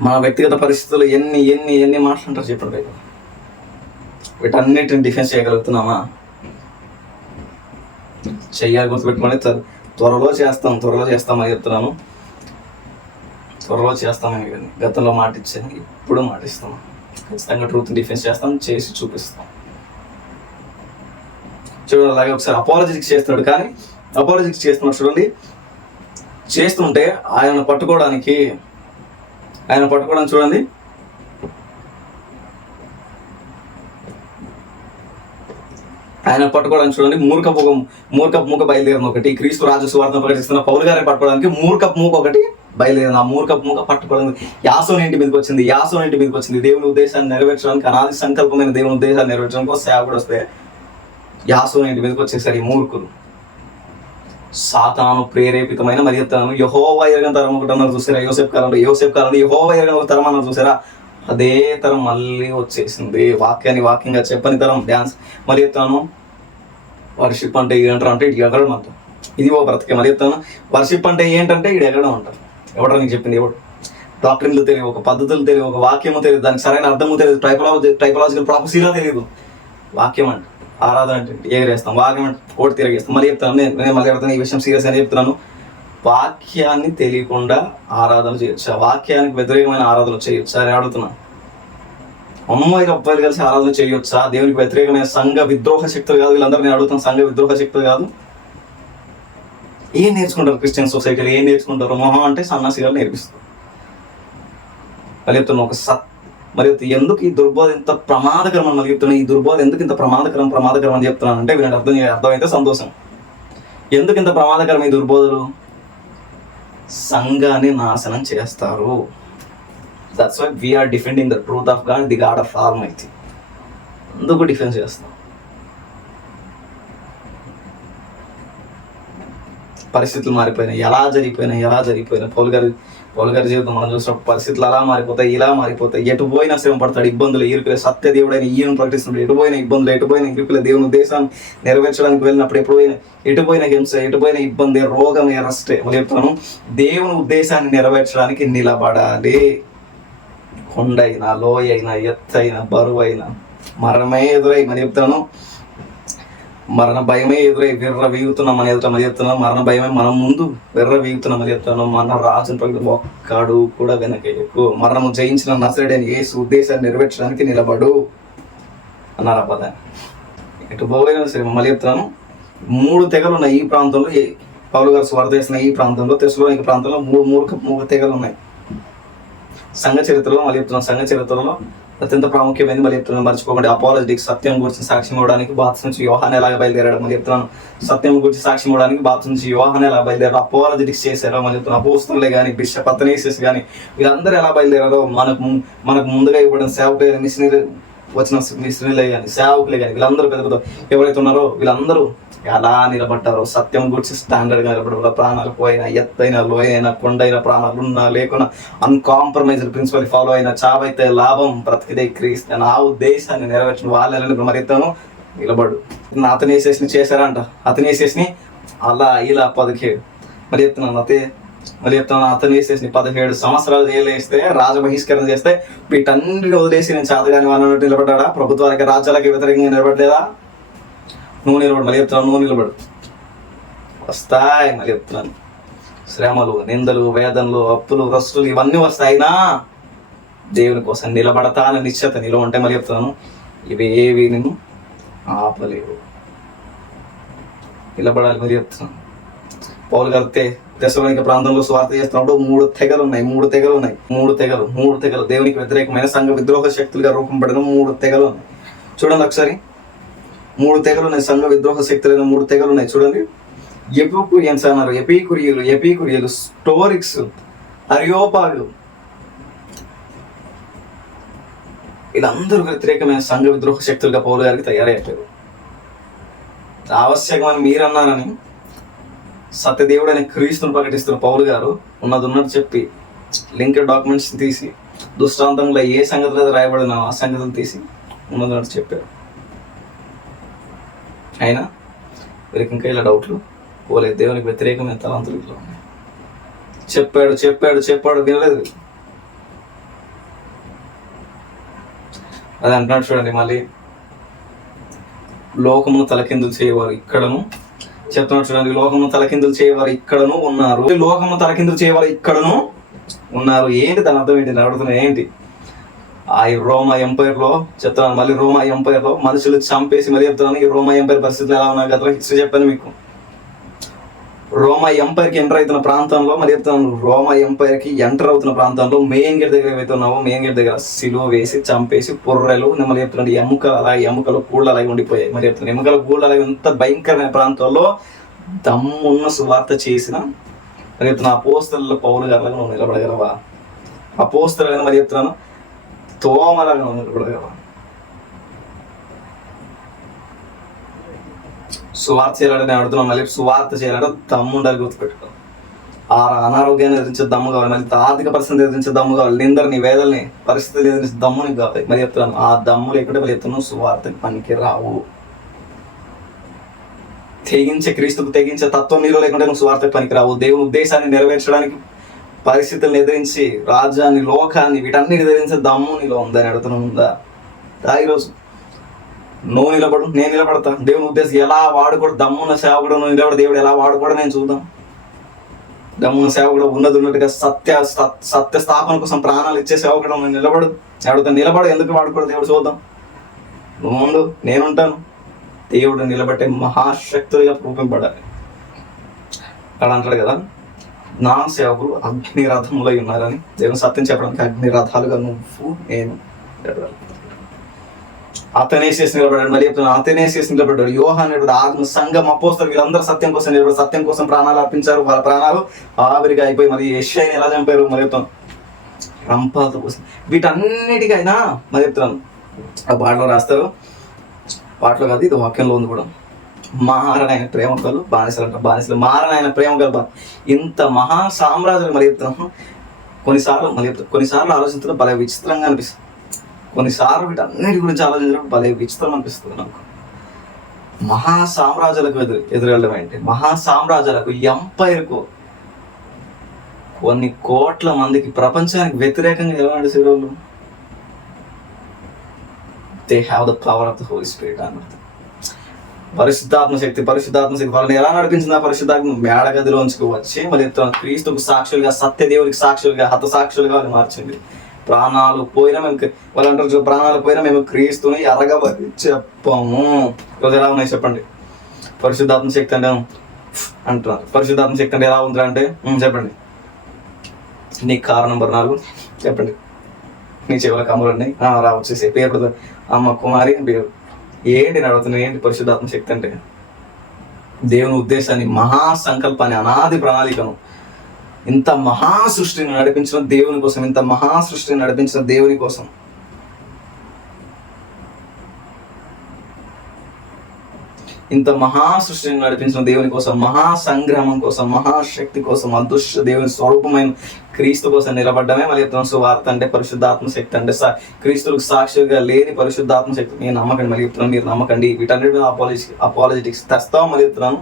మన వ్యక్తిగత పరిస్థితుల్లో ఎన్ని మాట్లాంటారు చెప్పండి. వీటన్నిటిని డిఫెన్స్ చేయగలుగుతున్నామా? చెయ్యాలి. గుర్తుపెట్టుకోండి. త్వరలో చేస్తామని చెప్తున్నాను. త్వరలో చేస్తామని గతంలో మాట ఇచ్చాను, ఇప్పుడు మాట ఇస్తాను. ఖచ్చితంగా ట్రూత్ డిఫెన్స్ చేస్తాం, చేసి చూపిస్తాం. చూడండి, అలాగే ఒకసారి అపాలజెటిక్స్ చేస్తున్నాడు. కానీ అపాలజెటిక్స్ చేస్తున్నాడు చూడండి. చేస్తుంటే ఆయన పట్టుకోవడానికి చూడండి, మూర్ఖపు మూక బయలుదేరిన ఒకటి. క్రీస్తు రాజు సువార్త ప్రకటిస్తున్న పౌలు గారిని పట్టుకోవడానికి మూర్ఖపు మూక ఒకటి బయలుదేరింది. ఆ మూర్ఖపు మూక పట్టుకోవడానికి యాసోని ఇంటి మీదకి వచ్చింది. దేవుని ఉద్దేశాన్ని నెరవేర్చడానికి, అనాది సంకల్పమైన దేవుని ఉద్దేశాన్ని నెరవేర్చడానికి ఒక సేవకుడు వస్తే యాసోని ఇంటి మీదకి వచ్చేసరి ఈ మూర్ఖులు. సాతాను ప్రేరేపితమైన మరి చెప్తాను, యెహోవా ఎరగని తరం ఒకటి అన్నారు చూసారా? యోసేపు కాలంలో యెహోవా ఎరగని ఒక తరం అన్నారు చూసారా? అదే తరం మళ్ళీ వచ్చేసింది. వాక్యంగా చెప్పని తరం డ్యాన్స్. మరి చెప్తాను, వర్షిప్ అంటే ఏంటారు అంటే ఇటు ఎగరడం అంటారు. ఇది ఓ బ్రతికే. మరి చెప్తాను, వర్షిప్ అంటే ఏంటంటే ఇటు ఎగరడం అంటారు. ఎవడరా నీకు చెప్పింది? ఎవడు? డాక్టరీన్లు తెలియదు, ఒక పద్ధతులు తెలియదు, ఒక వాక్యము తెలియదు, దానికి సరైన అర్థము తెలియదు, టైపలాజికల్ ప్రాపసీలా తెలియదు. వాక్యం అంటే ఆరాధన అంటే ఎగరేస్తాం, వాక్యం అంటే కోటి తిరగేస్తాం. మళ్ళీ చెప్తాను, నేను మళ్ళీ చెప్తాను, ఈ విషయం సీరియస్ అని చెప్తున్నాను. వాక్యాన్ని తెలియకుండా ఆరాధన చేయొచ్చా? వాక్యానికి వ్యతిరేకమైన ఆరాధన చేయొచ్చా అని అడుగుతున్నాను. అమ్మాయిలు అబ్బాయిలు కలిసి ఆరాధన చేయొచ్చా? దేవునికి వ్యతిరేకమైన సంఘ విద్రోహ శక్తులు కాదు వీళ్ళందరూ. నేను అడుగుతాను, సంఘ విద్రోహ శక్తులు కాదు. ఏం నేర్చుకుంటారు క్రిస్టియన్ సొసైటీలో? ఏం నేర్చుకుంటారు? మొహం అంటే సన్నాసిగా నేర్పిస్తారు. మళ్ళీ చెప్తున్నా మరి ఎందుకు ఈ దుర్బోధ ఇంత ప్రమాదకరం అని మళ్ళీ చెప్తున్నా. ఈ దుర్బోధ ఎందుకు ఇంత ప్రమాదకరం అని చెప్తున్నాను అంటే, వీళ్ళని అర్థమైతే సంతోషం. ఎందుకు ఇంత ప్రమాదకరం ఈ దుర్బోధలు? సంఘాన్ని నాశనం చేస్తారు. That's why we are defending the truth of God, the God of Almighty. ఎందుకు డిఫెన్స్ చేస్తాం? పరిస్థితులు మారిపోయినాయి, ఎలా జరిగిపోయినాయి. పౌలు గారి జీవితం మనం చూసినప్పుడు పరిస్థితులు అలా మారిపోతాయి, ఇలా మారిపోతాయి. ఎటు పోయినా శ్రమ పడతాడు, ఇబ్బందులు, ఇరుకులే. సత్య దేవుడైన ఈయన ప్రకటిస్తున్నాడు. ఎటుపోయిన ఇబ్బందులు, ఎటుపోయిన ఇరుకులే. దేవుని ఉద్దేశాన్ని నెరవేర్చడానికి వెళ్ళినప్పుడు ఎటుపోయిన హింస, ఎటుపోయిన ఇబ్బంది, రోగం, అరెస్టే. మళ్ళీ చెప్తున్నాను, దేవుని ఉద్దేశాన్ని నెరవేర్చడానికి నిలబడాలి. కొండైనా, లోయైనా, ఎత్తైనా, బరువైనా, మరణమే ఎదురై మరి చెప్తాను, మరణ భయమే ఎదురై విర్ర వీగుతున్నామని చెప్తున్నాం. మరణ భయమే మనం ముందు విర్ర వీగుతున్నామని చెప్తాను. మన రాజుని ప్రకటన ఒక్కడు కూడా వెనకేయకు. మరణము జయించిన నజరేయుడైన యేసు ఉద్దేశాన్ని నెరవేర్చడానికి నిలబడు అన్నారు. పదాన్ని ఎటు పోయినా సరే మళ్ళీ చెప్తున్నాను, 3 తెగలు ఉన్నాయి ఈ ప్రాంతంలో. పౌలు గారు సువార్త చేసిన ఈ ప్రాంతంలో, తెస్సలోనిక ప్రాంతంలో మూడు తెగలు ఉన్నాయి. సంఘ చరిత్రలో మళ్ళీ చెప్తున్నాను, సంఘ చరిత్రలో అత్యంత ప్రాముఖ్యమైనది మళ్ళీ చెప్తున్నాను, మర్చిపోకండి. అపాలజెటిక్స్, సత్యం గురించి సాక్ష్యం ఇవ్వడానికి బాప్తిసం నుంచి యోహాను ఎలాగ బయలుదేరాడు మళ్ళీ చెప్తున్నాను. సత్యం గురించి సాక్ష్యం ఇవ్వడానికి బాప్తిసం నుంచి యోహాను ఎలా బయలుదేరారు, అపాలజెటిక్స్ చేశారో మళ్ళీ చెప్తున్నాను. అపోస్తలులే కానీ, బిషప్ అతనేసిస్ కానీ, వీళ్ళందరూ ఎలా బయలుదేరారో, మనకు ముందుగా ఇవ్వడం సేవకులే కానీ, మిషనరీలే కానీ, సేవకులే కానీ, వీళ్ళందరూ పెద్ద ఎవరైతే ఉన్నారో వీళ్ళందరూ ఎలా నిలబడ్డారో, సత్యం గురించి స్టాండర్డ్గా నిలబడ్డారు. ప్రాణాలు పోయినా, ఎత్తైనా, లోయైనా, కొండైనా, ప్రాణాలు ఉన్నా లేకున్నా అన్కాంప్రమైజ్డ్ ప్రిన్సిపల్ ఫాలో అయిన, చావైతే లాభం, బ్రతికితే క్రీస్తు ఆ ఉద్దేశాన్ని నెరవేర్చిన వాళ్ళని మరితను నిలబడు. అతనేసేసి చేశారంట, అతనేసేసి అలా ఇలా 17 మరి చెప్తున్నాను అతనేసేసి 17 సంవత్సరాలు జైలేస్తే, రాజ బహిష్కరణ చేస్తే, వీటన్నిటిని వదిలేసి నేను చేతగాని వాళ్ళని నిలబడ్డా? ప్రభుత్వాలకి, రాజ్యాలకి వ్యతిరేకంగా నిలబడలేదా? నువ్వు నిలబడు. మళ్ళీ చెప్తున్నాను, నువ్వు నిలబడు. వస్తాయి మళ్ళీ చెప్తున్నాను, శ్రమలు, నిందలు, వేదనలు, అప్పులు, రస్తులు ఇవన్నీ వస్తాయినా దేవుని కోసం నిలబడతాన నిశ్చత నీలో ఉంటే మళ్ళీ చెప్తున్నాను, ఇవేవి నేను ఆపలేవు. నిలబడాలి మళ్ళీ చెప్తున్నాను. పౌలు గారు తెస్సలోనిక ప్రాంతంలో సువార్త చేస్తున్నప్పుడు 3 తెగలు ఉన్నాయి. 3 తెగలు దేవునికి వ్యతిరేకమైన సంఘ విద్రోహ శక్తులుగా రూపంపడిన 3 తెగలు ఉన్నాయి. చూడండి ఒకసారి, 3 తెగలు ఉన్నాయి. సంఘ విద్రోహ శక్తులైన 3 తెగలు ఉన్నాయి. చూడండి, ఎపికురియన్స్ అన్నారు, ఎపికురియలు, స్టోరిక్స్, అరియోపాగు, వీళ్ళందరూ వ్యతిరేకమైన సంఘ విద్రోహ శక్తులుగా పౌలు గారికి తయారయ్యారు. ఆవశ్యకమని మీరన్నారని సత్యదేవుడైన క్రీస్తును ప్రకటిస్తున్న పౌలు గారు ఉన్నట్టు చెప్పి లింక్డ్ డాక్యుమెంట్స్ తీసి, దృష్టాంతంలో ఏ సంగతులు రాయబడిన ఆ సంగతులు తీసి ఉన్నట్టు చెప్పారు. అయినా వీరికి ఇంకా ఇలా డౌట్లు పోలేదు. దేవునికి వ్యతిరేకమైన తలంతులు ఇట్లా చెప్పాడు వినలేదు. అది అంటున్నాడు చూడండి, మళ్ళీ లోకమును తలకిందులు చేయవారు ఇక్కడను చెప్తున్నాడు చూడండి, లోకమును తలకిందులు చేయవారు ఇక్కడను ఉన్నారు. లోకమును తలకిందులు చేయవారు ఇక్కడను ఉన్నారు. ఏంటి దాని అర్థం ఏంటి అడుగుతున్నా? ఏంటి ఆ రోమా ఎంపైర్లో చెప్తున్నాను, మళ్ళీ రోమా ఎంపైర్లో మనుషులు చంపేసి మళ్ళీ చెప్తున్నాను. ఈ రోమా ఎంపైర్ పరిస్థితులు ఎలా ఉన్నాయి కదా హిస్టరీ చెప్పాను మీకు. రోమా ఎంపైర్కి ఎంటర్ అవుతున్న ప్రాంతంలో మళ్ళీ చెప్తున్నాను, రోమా ఎంపైర్కి ఎంటర్ అవుతున్న ప్రాంతంలో మెయిన్ గేట్ దగ్గర ఏవైతే ఉన్నావో, మెయిన్ గేట్ దగ్గర సిలువ వేసి చంపేసి పొర్రెలు మళ్ళీ చెప్తున్నాడు, ఎముకలు గూళ్ళు అలాగే ఉండిపోయాయి. మరి చెప్తున్నాను, ఎముకల గూళ్ళు అలాగే ఎంత భయంకరమైన ప్రాంతాల్లో దమ్మున్న సువార్త చేసిన మరి చెప్తున్నా అపోస్తలుల పౌలు గారిలాగా నువ్వు నిలబడగలవా? అపోస్తలుగా మరి చెప్తున్నాను తోమలాగా నువ్వు నిలబడగలవా? సువార్త చేయాలంటే అడుగుతున్నాం, మళ్ళీ సువార్త చేయాలంటే దమ్ము ఉండాలి, గుర్తుపెట్టుకో. ఆ అనారోగ్యాన్ని ఎదిరించే దమ్ము కావాలి, మళ్ళీ ఆర్థిక పరిస్థితిని ఎదిరించే దమ్ము కావాలి, నిందరిని, వేదల్ని, పరిస్థితులు ఎదిరించే దమ్ము నీకు కావాలి. మరి చెప్తున్నాను, ఆ దమ్ము లేకుంటే మళ్ళీ చెప్తున్నాను సువార్తకి పనికి రావు. క్రీస్తుకు తెగించే తత్వం నీలో లేకుంటే నువ్వు సువార్తకి పనికి రావు. దేవుని ఉద్దేశాన్ని నెరవేర్చడానికి పరిస్థితులను ఎదిరించి, రాజ్యాన్ని, లోకాన్ని, వీటన్నిటి ఎదిరించే దమ్ము నీలో ఉందని అడుగుతున్నా ఉందా? ఈరోజు నువ్వు నిలబడు, నేను నిలబడతా. దేవుని ఉద్దేశం ఎలా వాడుకోడు, దమ్మున్న సేవకుడు నువ్వు నిలబడు, దేవుడు ఎలా వాడుకోవడం నేను చూద్దాం. దమ్మున్న సేవకుడు ఉన్నట్టుగా సత్య స్థాపన కోసం ప్రాణాలు ఇచ్చే సేవకుడు నువ్వు నిలబడు. ఎవరితో నిలబడు, ఎందుకు వాడుకోడు దేవుడు చూద్దాం. నువ్వు ముందు, నేనుంటాను. దేవుడు నిలబట్టే మహాశక్తులుగా రూపింపడాలి. అక్కడ అంటాడు కదా, నా సేవకులు అగ్ని రథములై ఉన్నారని. దేవుని సత్యం చెప్పడానికి అగ్ని రథాలుగా నువ్వు నేను అతనేసేసి నిలబడ్డాడు. మరి అతనేసేసి నిలబడ్డాడు. యోహాను ఆత్మ సంఘం అపోస్తలు వీళ్ళందరూ సత్యం కోసం నిలబడి సత్యం కోసం ప్రాణాలు అర్పించారు. వాళ్ళ ప్రాణాలు ఆవిరిగా అయిపోయి మరి యెషయాని ఎలా చంపారు మరి రంపాలతో కోసం. వీటన్నిటికైనా మరి చెప్తున్నాను, ఆ పాటలో రాస్తారు. పాటలో కాదు, ఇది వాక్యంలో ఉంది కూడా. మారనైన ప్రేమ కలు బానిసలు అంటారు. బానిసలు మారనైన ప్రేమ కలు. ఇంత మహా సామ్రాజ్యం మరి చెప్తున్నాను. కొన్నిసార్లు ఆలోచించడం భలే విచిత్రంగా అనిపిస్తుంది. కొన్నిసార్లు వీటన్నిటి గురించి ఆలోచించడం భలే విచిత్రం అనిపిస్తుంది నాకు. మహా సామ్రాజ్యాలకు ఎదురెళ్ళడం ఏంటి? మహా సామ్రాజ్యాలకు, ఎంపైర్కు, కొన్ని కోట్ల మందికి, ప్రపంచానికి వ్యతిరేకంగా ఎలా నడిచేవాళ్ళు. They have the power of the Holy Spirit అన్నది. పరిశుద్ధాత్మ శక్తి వాళ్ళని ఎలా నడిపించింది? ఆ పరిశుద్ధాత్మ మేడగదిలోంచుకు వచ్చి మళ్ళీ క్రీస్తుకు సాక్షులుగా, సత్యదేవుడికి సాక్షులుగా, హత సాక్షులుగా వాళ్ళు మార్చింది. ప్రాణాలు పోయినా మేము, వాళ్ళు అంటారు ప్రాణాలు పోయినా మేము క్రీస్తుని ఎరగబడి చెప్పాము. ఈరోజు ఎలా ఉన్నాయి చెప్పండి? పరిశుద్ధాత్మ శక్తి అంటే అంటున్నారు. పరిశుద్ధాత్మ శక్తి అంటే ఎలా ఉందిరా అంటే చెప్పండి. నీ కారు నంబర్ 4 చెప్పండి. నీ చెవుల కమ్ములండి రా వచ్చేసి పేరు అమ్మ కుమారి పేరు ఏంటి నడుగుతున్నాయి? ఏంటి పరిశుద్ధాత్మ శక్తి అంటే? దేవుని ఉద్దేశాన్ని, మహాసంకల్పాన్ని, అనాది ప్రణాళికను, ఇంత మహా సృష్టిని నడిపించిన దేవుని కోసం, ఇంత మహా సృష్టిని నడిపించిన దేవుని కోసం, ఇంత మహా సృష్టిని నడిపించిన దేవుని కోసం, మహాసంగ్రామం కోసం, మహాశక్తి కోసం, అదృశ్య దేవుని స్వరూపమైన క్రీస్తు కోసం నిలబడ్డమే మళ్ళీ సువార్త అంటే, పరిశుద్ధాత్మ శక్తి అంటే. క్రీస్తులకు సాక్షిగా లేని పరిశుద్ధాత్మ శక్తి నేను నమ్మకండి. మళ్ళీ చెప్తున్నాను, మీరు నమ్మకండి. వీటన్నిటి మీద అపాలజెటిక్స్ తెస్తాం. మళ్ళీ చెప్తున్నాను,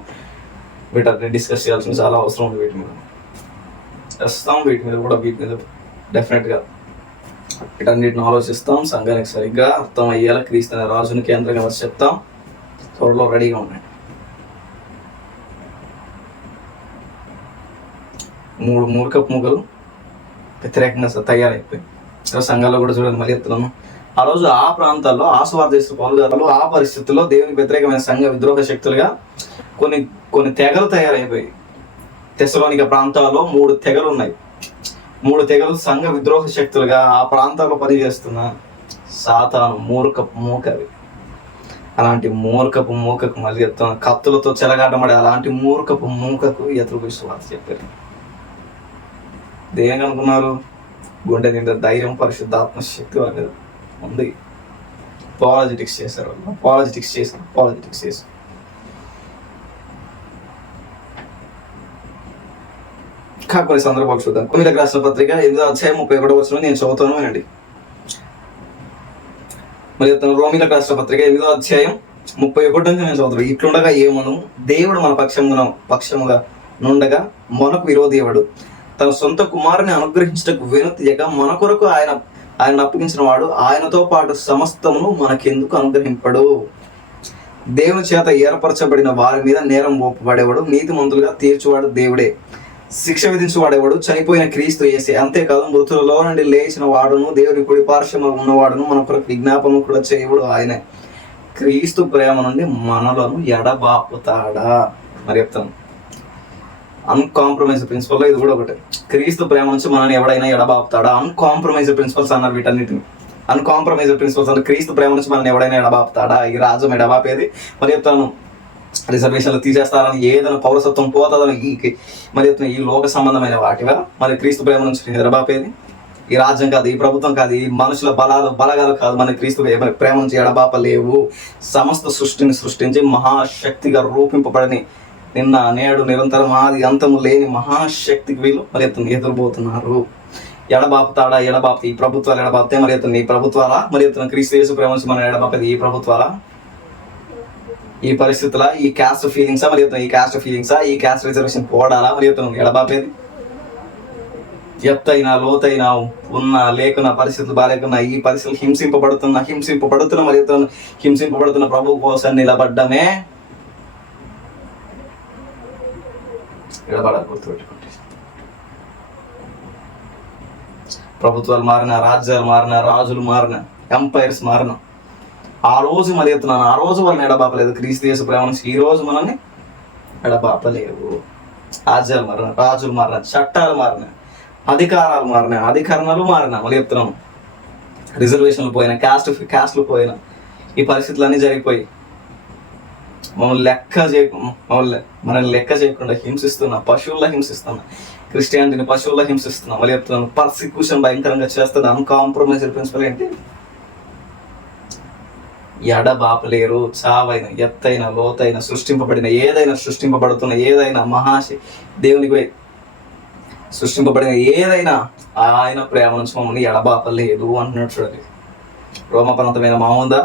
వీటన్ని డిస్కస్ చేయాల్సిన చాలా అవసరం ఉంది. వీటి మీద తెస్తాం, వీటి మీద డెఫినెట్గా వీటన్నిటిని ఆలోచిస్తాం. సంఘానికి సరిగ్గా అర్థం అయ్యేలా క్రీస్తు అనే రాజుని కేంద్రంగా వచ్చి చెప్తాం. త్వరలో రెడీగా ఉండండి. 3 మూర్ఖపు మూగలు వ్యతిరేకంగా తయారైపోయి సంఘాల్లో కూడా చూడండి. మళ్ళీ ఎత్తున్నాను, ఆ రోజు ఆ ప్రాంతాల్లో ఆసువార్త చేసిన పౌలు ఆ పరిస్థితుల్లో దేవునికి వ్యతిరేకమైన సంఘ విద్రోహ శక్తులుగా కొన్ని తెగలు తయారైపోయి, తెస్సలోనిక ప్రాంతాల్లో 3 తెగలు ఉన్నాయి. 3 తెగలు సంఘ విద్రోహ శక్తులుగా ఆ ప్రాంతాల్లో పనిచేస్తున్న సాతాను మూర్ఖపు మూకవి. అలాంటి మూర్ఖపు మూకకు మళ్ళీ చెప్తాను, కత్తులతో చెలగాటమడే అలాంటి మూర్ఖపు మూకకు ఎదురు సువార్త చెప్పారు. దేని అనుకున్నారు? గుండె నిండా ధైర్యం, పరిశుద్ధాత్మ శక్తి వాళ్ళ మీద ఉంది. అపాలజెటిక్స్ చేశారు. అపాలజెటిక్స్ చేశారు. కొన్ని సందర్భాలు చూద్దాం. కొరింథీయులకు రాసిన పత్రిక 8వ అధ్యాయం 31వ వచనం నేను చదువుతాను వినండి. మరి రోమీయులకు రాసిన పత్రిక 8వ అధ్యాయం 31 నుంచి నేను చదువుతాను. ఇట్లుండగా ఏమను, దేవుడు మన పక్షముగా నుండగా మనకు విరోధి ఎవడు? తన సొంత కుమారుని అనుగ్రహించటకు వెనుతీయక మన కొరకు ఆయన అప్పగించిన వాడు ఆయనతో పాటు సమస్తమును మనకెందుకు అనుగ్రహింపడు? దేవుని చేత ఏర్పరచబడిన వారి మీద నేరం మోపబడేవాడు, నీతిమంతులుగా తీర్చువాడు దేవుడే, శిక్ష విధించువాడేవాడు చనిపోయిన క్రీస్తు యేసే. అంతేకాదు మృతులలో నుండి లేచిన వాడును, దేవుని కుడి పార్శ్వమున ఉన్నవాడును, మన కొరకు విజ్ఞాపనం కూడా చేయవాడు ఆయనే. క్రీస్తు ప్రేమ నుండి మనలను ఎడబాపుతాడా? మరి చెప్తాను, అన్కాంప్రమైజ్ ప్రిన్సిపల్లో ఇది కూడా ఒకటి. క్రీస్తు ప్రేమ నుంచి మనల్ని ఎవడైనా ఎడబాపుతాడా? అన్కాంప్రమైజ్ ప్రిన్సిపల్స్ అన్నారు వీటన్నిటిని. అన్కాంప్రమైజ్ ప్రిన్సిపల్స్ అంటే క్రీస్తు ప్రేమ నుంచి మనల్ని ఎవడైనా ఎడబాపుతాడా? ఈ రాజ్యం ఎడబాపేది. మరి చెప్తాను, రిజర్వేషన్లు తీసేస్తారని, ఏదైనా పౌరసత్వం పోతుందని, మరి చెప్తున్నా ఈ లోక సంబంధమైన వాటిగా మరి క్రీస్తు ప్రేమ నుంచి ఎడబాపేది. ఈ రాజ్యం కాదు, ఈ ప్రభుత్వం కాదు, ఈ మనుషుల బలగాలు కాదు, మన క్రీస్తు ప్రేమ నుంచి ఎడబాపలేవు. సమస్త సృష్టిని సృష్టించి మహాశక్తిగా రూపింపబడని, నిన్న నేడు నిరంతరం ఆది అంతము లేని మహాశక్తికి వీళ్ళు మరి ఎదురుపోతున్నారు. ఎడబాపుతాడా? ఈ ప్రభుత్వాలు ఎడబాపితే మరి ఈ ప్రభుత్వాలా? మరి క్రీస్తు యేసు ప్రేమ నుంచి మనం ఎడబాపేది ఈ ప్రభుత్వాలా? ఈ పరిస్థితుల ఈ క్యాస్ట్ ఫీలింగ్సా? మరి ఈ క్యాస్ట్ రిజర్వేషన్ పోడాలా? మరి ఎడబాపేది ఎత్తైనా లోతైనా ఉన్న లేకున్న పరిస్థితులు బాగాలేకున్నా, ఈ పరిస్థితులు హింసింపబడుతున్న మరి హింసింపబడుతున్న ప్రభు కోసం నిలబడ్డమే నిలబడాలి. గుర్తుపెట్టుకోండి. ప్రభుత్వాలు మారిన, రాజ్యాలు మారిన, రాజులు మారిన, ఎంపైర్స్ మారిన, ఆ రోజు మరి ఎత్తున్నాను, ఆ రోజు వాళ్ళని ఎడబాపలేదు. క్రీస్తు యేసు ప్రేమ నుంచి ఈ రోజు మనల్ని ఎడబాపలేవు. రాజ్యాలు మారిన, రాజులు మారిన, చట్టాలు మారిన, అధికారాలు మారిన, అధికరణలు మారిన, మళ్ళీ చెప్తున్నాం, రిజర్వేషన్లు పోయినా, క్యాస్ట్లు పోయినా, ఈ పరిస్థితులన్నీ జరిగిపోయి మనల్ని లెక్క చేయకుండా హింసిస్తున్నా, పశువుల్లా హింసిస్తున్నా, క్రిస్టియానిటీని పశువుల్లా హింసిస్తున్నా. మళ్ళీ చెప్తున్నాను, పర్సిక్యూషన్ భయంకరంగా చేస్తున్నా. అన్కాంప్రమైజ్డ్ ప్రిన్సిపల్ ఏంటి? ఎడబాపలేరు. చావైన, ఎత్తైన, లోతైన, సృష్టింపబడిన సృష్టింపబడుతున్న ఏదైనా దేవునికి సృష్టింపబడిన ఏదైనా ఆయన ప్రేమ నుంచి మమ్మల్ని ఎడబాపలేదు అంటున్నాడు. చూడండి, రోమపరంతమైన మాముందా?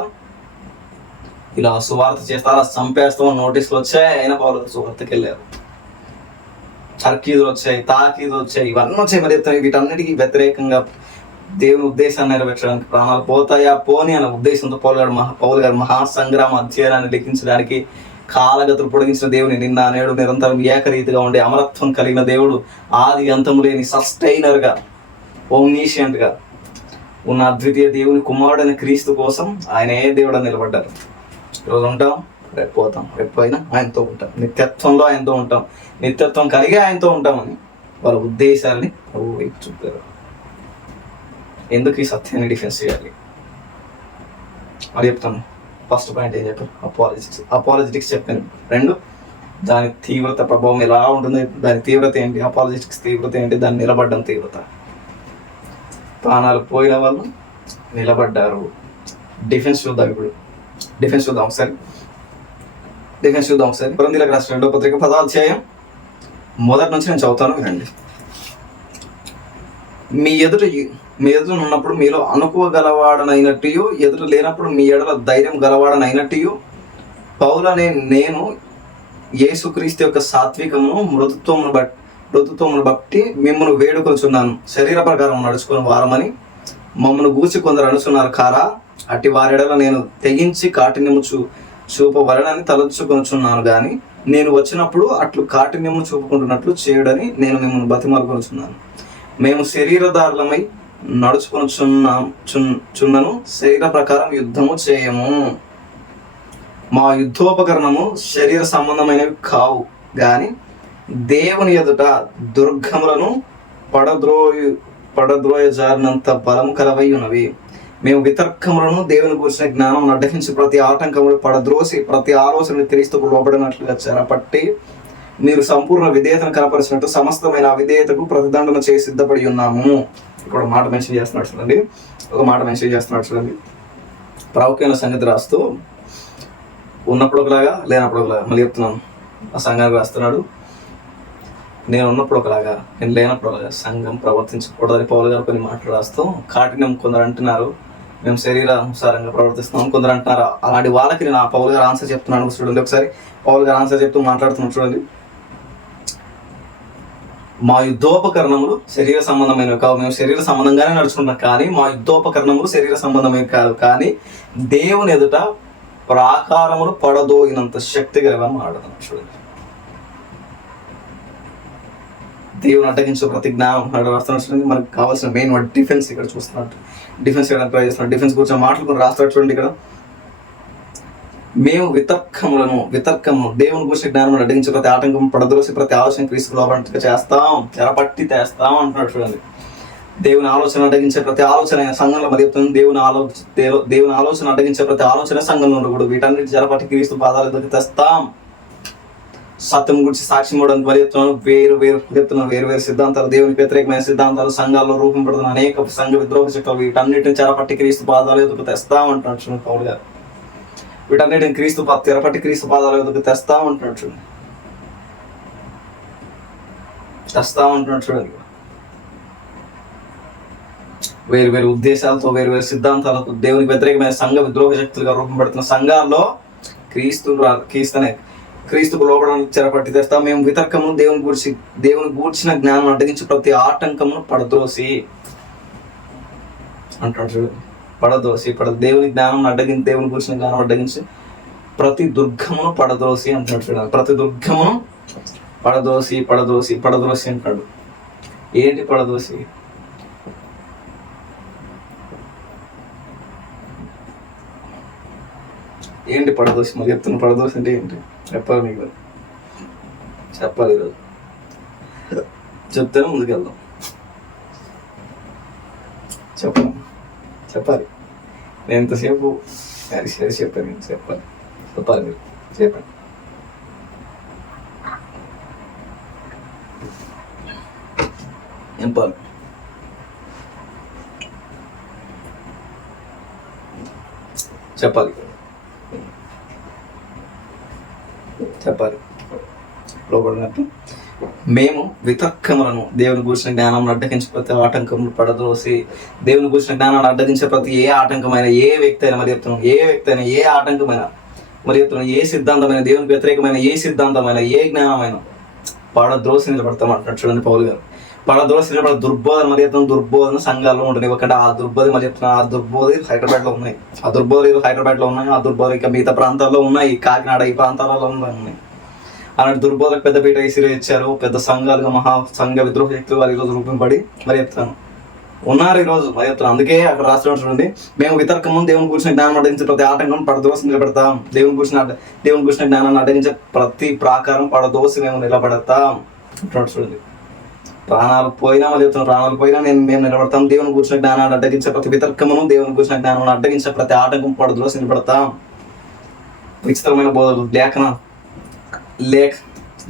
ఇలా సువార్త చేస్తా, అలా చంపేస్తామని నోటీసులు వచ్చాయి, అయినా పౌలు సువార్తకి వెళ్ళారు. తర్కీదులు వచ్చాయి, తాకీదులు వచ్చాయి, ఇవన్నీ వచ్చాయి. మరి వీటన్నిటికీ వ్యతిరేకంగా దేవుని ఉద్దేశాన్ని నెరవేర్చడానికి ప్రాణాలు పోతాయా పోని అనే ఉద్దేశంతో పౌలు గారు మహాసంగ్రామ అధ్యయనాన్ని లిఖించడానికి కాలగతులు పొడిగించిన దేవుని నిన్న నేడు నిరంతరం ఏకరీతిగా ఉండే అమరత్వం కలిగిన దేవుడు, ఆది అంతము లేని సస్టైనర్గా, ఓమ్నీషియంట్గా ఉన్న అద్వితీయ దేవుని కుమారుడైన క్రీస్తు కోసం ఆయన ఏ దేవుడు నిలబడ్డారు. ఈరోజు ఉంటాం, రేపు పోతాం, రేపు పోయినా ఆయనతో ఉంటాం, నిత్యత్వంలో ఆయనతో ఉంటాం, నిత్యత్వం కలిగి ఆయనతో ఉంటామని వాళ్ళ ఉద్దేశాలని వైపు చూపారు. ఎందుకు ఈ సత్యాన్ని డిఫెన్స్ చేయాలి అది చెప్తాను. ఫస్ట్ పాయింట్ ఏం చెప్పారు? అపాలజెటిక్స్ చెప్పాను. 2, దాని తీవ్రత ప్రభావం ఎలా ఉంటుంది, దాని తీవ్రత ఏంటి, అపాలజెటిక్స్ తీవ్రత ఏంటి, దాన్ని నిలబడ్డం తీవ్రత. ప్రాణాలు పోయిన వాళ్ళు నిలబడ్డారు. డిఫెన్స్ చూద్దాం. ఇప్పుడు డిఫెన్స్ చూద్దాం ఒకసారి. కొరింథీయులకు రాసిన 2వ పత్రిక 10వ అధ్యాయం మొదటి నుంచి నేను చదువుతాను, వినండి. మీ ఎదుట ఉన్నప్పుడు మీలో అనుకోగలవాడనైనట్టు, ఎదుట లేనప్పుడు మీ ఎడల ధైర్యం గలవాడనైనట్టు, పౌలనే నేను యేసుక్రీస్తు యొక్క సాత్వికమును మృదుత్వమును బట్టి మిమ్మల్ని వేడుకొనుచున్నాను. శరీర ప్రకారం నడుచుకుని వారమని మమ్మల్ని గూర్చి కొందరు అనుచున్నారు కారా, అట్టి వారెడల నేను తెగించి కాఠిన్యము చూపవలనని తలంచుకొనుచున్నాను. కానీ నేను వచ్చినప్పుడు అట్లు కాఠిన్యము చూపుకుంటున్నట్లు చేయుడని నేను మిమ్మల్ని బతిమాలుకొనుచున్నాను. మేము శరీరధారులమై నడుచుకొనుచున్నను, శరీర ప్రకారం యుద్ధము చేయము. మా యుద్ధోపకరణము శరీర సంబంధమైనవి కావు, కానీ దేవుని ఎదుట దుర్గములను పడద్రోయజారినంత బలము కలవై ఉన్నవి. మేము వితర్కములను దేవుని గురించిన జ్ఞానం అడ్డగించి ప్రతి ఆటంకములు పడద్రోసి ప్రతి ఆలోచన క్రీస్తుకు లోబడినట్లుగా చెరపట్టి మీరు సంపూర్ణ విధేయతను కనపరిచినట్టు సమస్తమైన అవిధేయతకు ప్రతిదండన చేసి సిద్ధపడి ఉన్నాము. ఇక్కడ ఒక మాట మెన్షన్ చేస్తున్నాడు చూడండి. ప్రాముఖ్యమైన సంగతి రాస్తూ ఉన్నప్పుడు ఒకలాగా, లేనప్పుడు ఒకలాగా. మళ్ళీ చెప్తున్నాను, ఆ సంఘానికి రాస్తున్నాడు. నేను ఉన్నప్పుడు ఒకలాగా, నేను లేనప్పుడు ఒకలాగా సంఘం ప్రవర్తించకూడదని పౌలు గారు కొన్ని మాటలు రాస్తూ, కాఠిన్యం కొందరు అంటున్నారు, మేము శరీరానుసారంగా ప్రవర్తిస్తున్నాం, కొందరు అంటున్నారు. అలాంటి వాళ్ళకి నేను ఆ పౌలు గారు ఆన్సర్ చెప్తున్నాను. చూడండి ఒకసారి, పౌలు గారు ఆన్సర్ చెప్తూ మాట్లాడుతున్నాను చూడండి. మా యుద్ధోపకరణములు శరీర సంబంధమైనవి కావు. మేము శరీర సంబంధంగానే నడుచుకుంటాం, కానీ మా యుద్ధోపకరణములు శరీర సంబంధమైనవి కాదు, కానీ దేవుని ఎదుట ప్రాకారములు పడదోగినంత శక్తి గలవని మాట్లాడుతున్నాం. చూడండి, దేవుని అడ్డగించే ప్రతి జ్ఞానం రాస్తున్నాడు. మనకు కావాల్సిన మెయిన్ వర్డ్ డిఫెన్స్. ఇక్కడ చూస్తున్నట్టు డిఫెన్స్ చేయడానికి ట్రై చేస్తున్నాడు. డిఫెన్స్ గురించి మాట్లాడుకుని రాస్తాడు చూడండి. ఇక్కడ మేము వితర్కము దేవుని గురించి జ్ఞానం అడ్డగించే ప్రతి ఆటంకం పడద్రోసి ప్రతి ఆలోచన క్రీస్తు లోపల చేస్తాం, చెరపట్టి తెస్తాం అంటున్నాడు చూడండి. దేవుని ఆలోచన అడ్డగించే ప్రతి ఆలోచన సంఘంలో మరి చెప్తుంది. దేవుని ఆలోచన అడ్డగించే ప్రతి ఆలోచన సంఘంలో ఉండకూడదు. వీటన్నిటి చెరపట్టి క్రీస్తు పాదాల దగ్గర తెస్తాం. సత్యం గురించి సాక్ష్యం ఇవ్వడానికి మరి చెప్తున్నాను. వేరు సిద్ధాంతాలు, దేవునికి వ్యతిరేకమైన సిద్ధాంతాలు సంఘాల్లో రూపొందబడుతున్న అనేక సంఘ విద్రోహ శక్తులు, వీటన్నిటిని చెరపట్టి క్రీస్తు పాదాల ఎదుగు తెస్తాం అంటున్నాడు చూడండి పౌలు గారు. వీటన్నిటిని తెరపట్టి క్రీస్తు పాదాల ఎదుగు తెస్తాం అంటున్నాడు చూడండి. చూడండి. వేరు ఉద్దేశాలతో, వేరు సిద్ధాంతాలతో దేవునికి వ్యతిరేకమైన సంఘ విద్రోహ శక్తులుగా రూపొందబడుతున్న సంఘాల్లో క్రీస్తునే క్రీస్తుకు లోబడానికి చెరపట్టి తెస్తాం. మేము వితర్కమును దేవుని గూర్చిన జ్ఞానం అడ్డగించి ప్రతి ఆటంకమును పడద్రోసి అంటాడు చూడు. పడద్రోసి దేవుని జ్ఞానం అడ్డగించి, దేవుని గూర్చిన జ్ఞానం అడ్డగించి ప్రతి దుర్గమును పడద్రోసి అంటున్నాడు చూడాలి. ప్రతి దుర్గమును పడద్రోసి అంటాడు. ఏంటి పడద్రోసి? ఏంటి పడదోసి? మరి చెప్తున్న పడదోసి అంటే ఏంటి చెప్పాలి మీకు, చెప్పాలి ఈరోజు చెప్తేనే ముందుకెళ్దాం. చెప్పాలి నేను ఇంతసేపు చెప్పాను, చెప్పాలి మీరు చెప్పండి. చెప్పాలి లోబడినట్టు మేము వితర్కములను, దేవుని గురించిన జ్ఞానాన్ని అడ్డగించే ప్రతి ఆటంకములు పడద్రోసి, దేవుని గురించిన జ్ఞానాన్ని అడ్డగించే ప్రతి ఏ ఆటంకమైన, ఏ వ్యక్తి అయినా, మరి చెప్తున్నాం ఏ వ్యక్తి అయినా, ఏ ఆటంకమైన, మరి చెప్తున్నాం ఏ సిద్ధాంతమైన, దేవునికి వ్యతిరేకమైన ఏ సిద్ధాంతమైన, ఏ జ్ఞానమైన పడద్రోసి నిలబడతాం అంటున్నాడు చూడండి పౌలు గారు. పడద్రోసి నిలబడ దుర్బోధన, మరి చెప్తున్నాం దుర్బోధన సంఘాల్లో ఉంటుంది. ఎందుకంటే ఆ దుర్బోధి, మరి చెప్తున్నా ఆ దుర్బోధి హైదరాబాద్లో ఉన్నాయి, ఆ దుర్బోధులు హైదరాబాద్లో ఉన్నాయి, ఆ దుర్బోధి ఇంకా మిగతా ప్రాంతాల్లో ఉన్నాయి, కాకినాడ ఈ ప్రాంతాలలో ఉన్నాయి. అలాంటి దుర్బోధకు పెద్దపీట ఇచ్చారు. పెద్ద సంఘాలుగా మహా సంఘ విద్రోహ శక్తులు వారు ఈరోజు రూపింపబడి మరి చెప్తాను ఉన్నారు ఈరోజు. మరి చెప్తాను అందుకే అక్కడ రాష్ట్రం చూడండి, మేము వితర్కము, దేవుని గురించిన జ్ఞానం అడ్డగించే ప్రతి ఆటంకం పడదోసి నిలబెడతాం. దేవుని గురించిన జ్ఞానాన్ని అడ్డగించే ప్రతి ప్రాకారం పడదోసి మేము నిలబడతాం అంటున్నాడు చూడండి. ప్రాణాలు పోయినా, మరి చెప్తున్నా ప్రాణాలు పోయినా మేము నిలబడతాం. దేవుని గురించిన జ్ఞానాన్ని అడ్డగించే ప్రతి వితర్కమును, దేవుని గురించిన జ్ఞానాన్ని అడ్డగించే ప్రతి ఆటంకం పడదోసి నిలబడతాం. విచిత్రమైన బోధలు,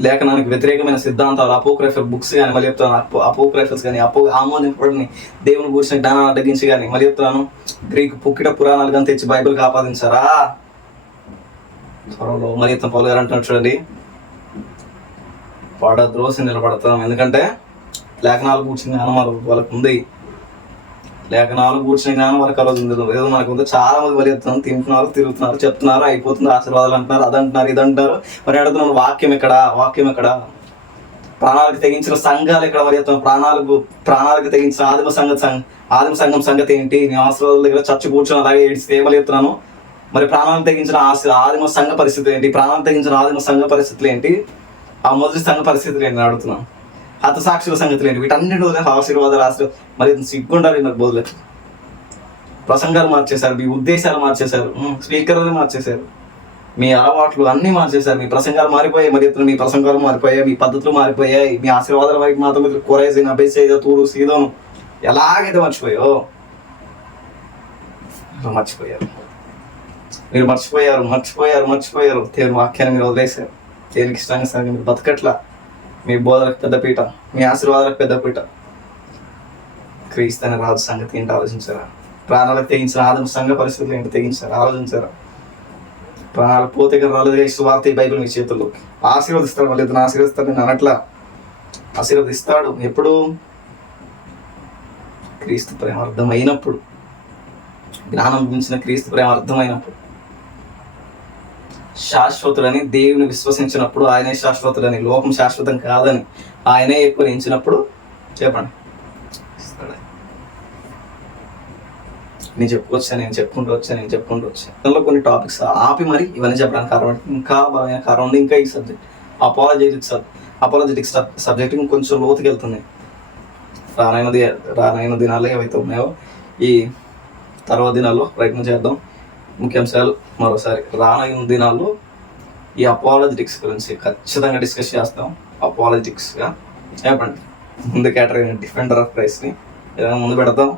లేఖనానికి వ్యతిరేకమైన సిద్ధాంతాలు, అపోక్రైఫల్ బుక్స్ కానీ, మళ్ళీ చెప్తాను అపోక్రైఫల్స్ కానీ, ఆమోదింపబడిని దేవుని గురించిన జ్ఞానాన్ని అడ్డగించి కానీ, మళ్ళీ చెప్తాను గ్రీకు పుక్కిట పురాణాలు కానీ తెచ్చి బైబిల్కి ఆపాదించారా త్వరలో. మరి చెప్తాను పౌలు గారు అంటున్నాడు చూడండి, పడద్రోసి నిలబడతాం. ఎందుకంటే లేఖనాలు కూర్చుని జ్ఞానం వాళ్ళకు ఉంది, లేఖనాలు కూర్చుని జ్ఞానం వరకు ఆ రోజు ఉంది. ఏదో మనకు ఉంది. చాలా మంది మరి చెప్తున్నాను, తింటున్నారు, తిరుగుతున్నారు, చెప్తున్నారు, అయిపోతుంది, ఆశీర్వాదాలు అంటున్నారు, అదంటున్నారు, ఇదంటున్నారు. మరి అడుగుతున్నాను వాక్యం ఎక్కడ? ప్రాణాలకు తెగించిన సంఘాలు ఎక్కడ? మరి చెప్తున్నాను ప్రాణాలకు తెగించిన ఆదిమ సంఘం సంగతి ఏంటి? నీ ఆశీర్వాదాల దగ్గర చచ్చి కూర్చొని అలాగే ఏడిస్తే ఏమని చెప్తున్నాను. మరి ప్రాణాలకు తెగించిన ఆదిమ సంఘ పరిస్థితులు ఏంటి? ప్రాణాలకు తెగించిన ఆదిమ సంఘ పరిస్థితులు ఏంటి? ఆ మొదటి సంఘ పరిస్థితులు ఏంటి అడుగుతున్నాను. హతసాక్షుల సంగతులు ఏంటి? వీటన్నిటి ఆశీర్వాదాలు మరి సిగ్గుండాలి నాకు బోధులకు. ప్రసంగాలు మార్చేశారు, మీ ఉద్దేశాలు మార్చేశారు, స్పీకర్లు మార్చేశారు, మీ అలవాట్లు అన్నీ మార్చేశారు, మీ ప్రసంగాలు మారిపోయాయి. మరి మీ ప్రసంగాలు మారిపోయాయి, మీ పద్ధతులు మారిపోయాయి, మీ ఆశీర్వాదాల వైపు మాత్రం కొరేసిన అభ్యస తూరు సీదోను ఎలాగైతే మర్చిపోయారు. మీరు మర్చిపోయారు. దేవుని వాక్యాన్ని మీరు వదిలేశారు. దేవునికి ఇష్టంగా సరే మీరు బతకట్లా. మీ బోధలకు పెద్దపీట, మీ ఆశీర్వాదాలకు పెద్దపీట. క్రీస్తు అనే రాజు సంగతి ఏంటి ఆలోచించారా? ప్రాణాలకు తెగించిన ఆదిమ సంఘ పరిస్థితులు ఏంటి ఆలోచించారా? ప్రాణాలు పోతే కానీ రాలేదు సువార్త ఈ బైబిల్ మీ చేతుల్లో. ఆశీర్వదిస్తాడు, మళ్ళీ ఇతను ఆశీర్వదిస్తాడు. నేను అనట్లా, ఆశీర్వదిస్తాడు. ఎప్పుడు? క్రీస్తు ప్రేమ అర్థమైనప్పుడు, జ్ఞానం గురించిన క్రీస్తు ప్రేమ అర్థమైనప్పుడు, శాశ్వతుడని దేవుని విశ్వసించినప్పుడు, ఆయనే శాశ్వతుడని, లోకం శాశ్వతం కాదని ఆయనే ఎక్కువ ఎంచినప్పుడు చెప్పండి నేను చెప్పుకుంటూ వచ్చాను. దానిలో కొన్ని టాపిక్స్ ఆపి మరి ఇవన్నీ చెప్పడానికి కారణం ఇంకా బలమైన కారణం ఉంది. ఇంకా ఈ సబ్జెక్ట్ అపాలజెటిక్స్ సబ్జెక్ట్ ఇంకొంచెం లోతుకి వెళ్తుంది. రానైన దినాల్లో ఏవైతే ఉన్నాయో ఈ తర్వాత దినాల్లో ప్రయత్నం చేద్దాం. ముఖ్యాంశాలు మరోసారి రానైన దినాల్లో ఈ అపాలజెటిక్స్ గురించి ఖచ్చితంగా డిస్కస్ చేస్తాం. అపాలజెటిక్స్గా చెప్పండి ముందు కేటగిరీ డిఫెండర్ ఆఫ్ క్రైస్ట్ని ఏదైనా ముందు పెడతాం.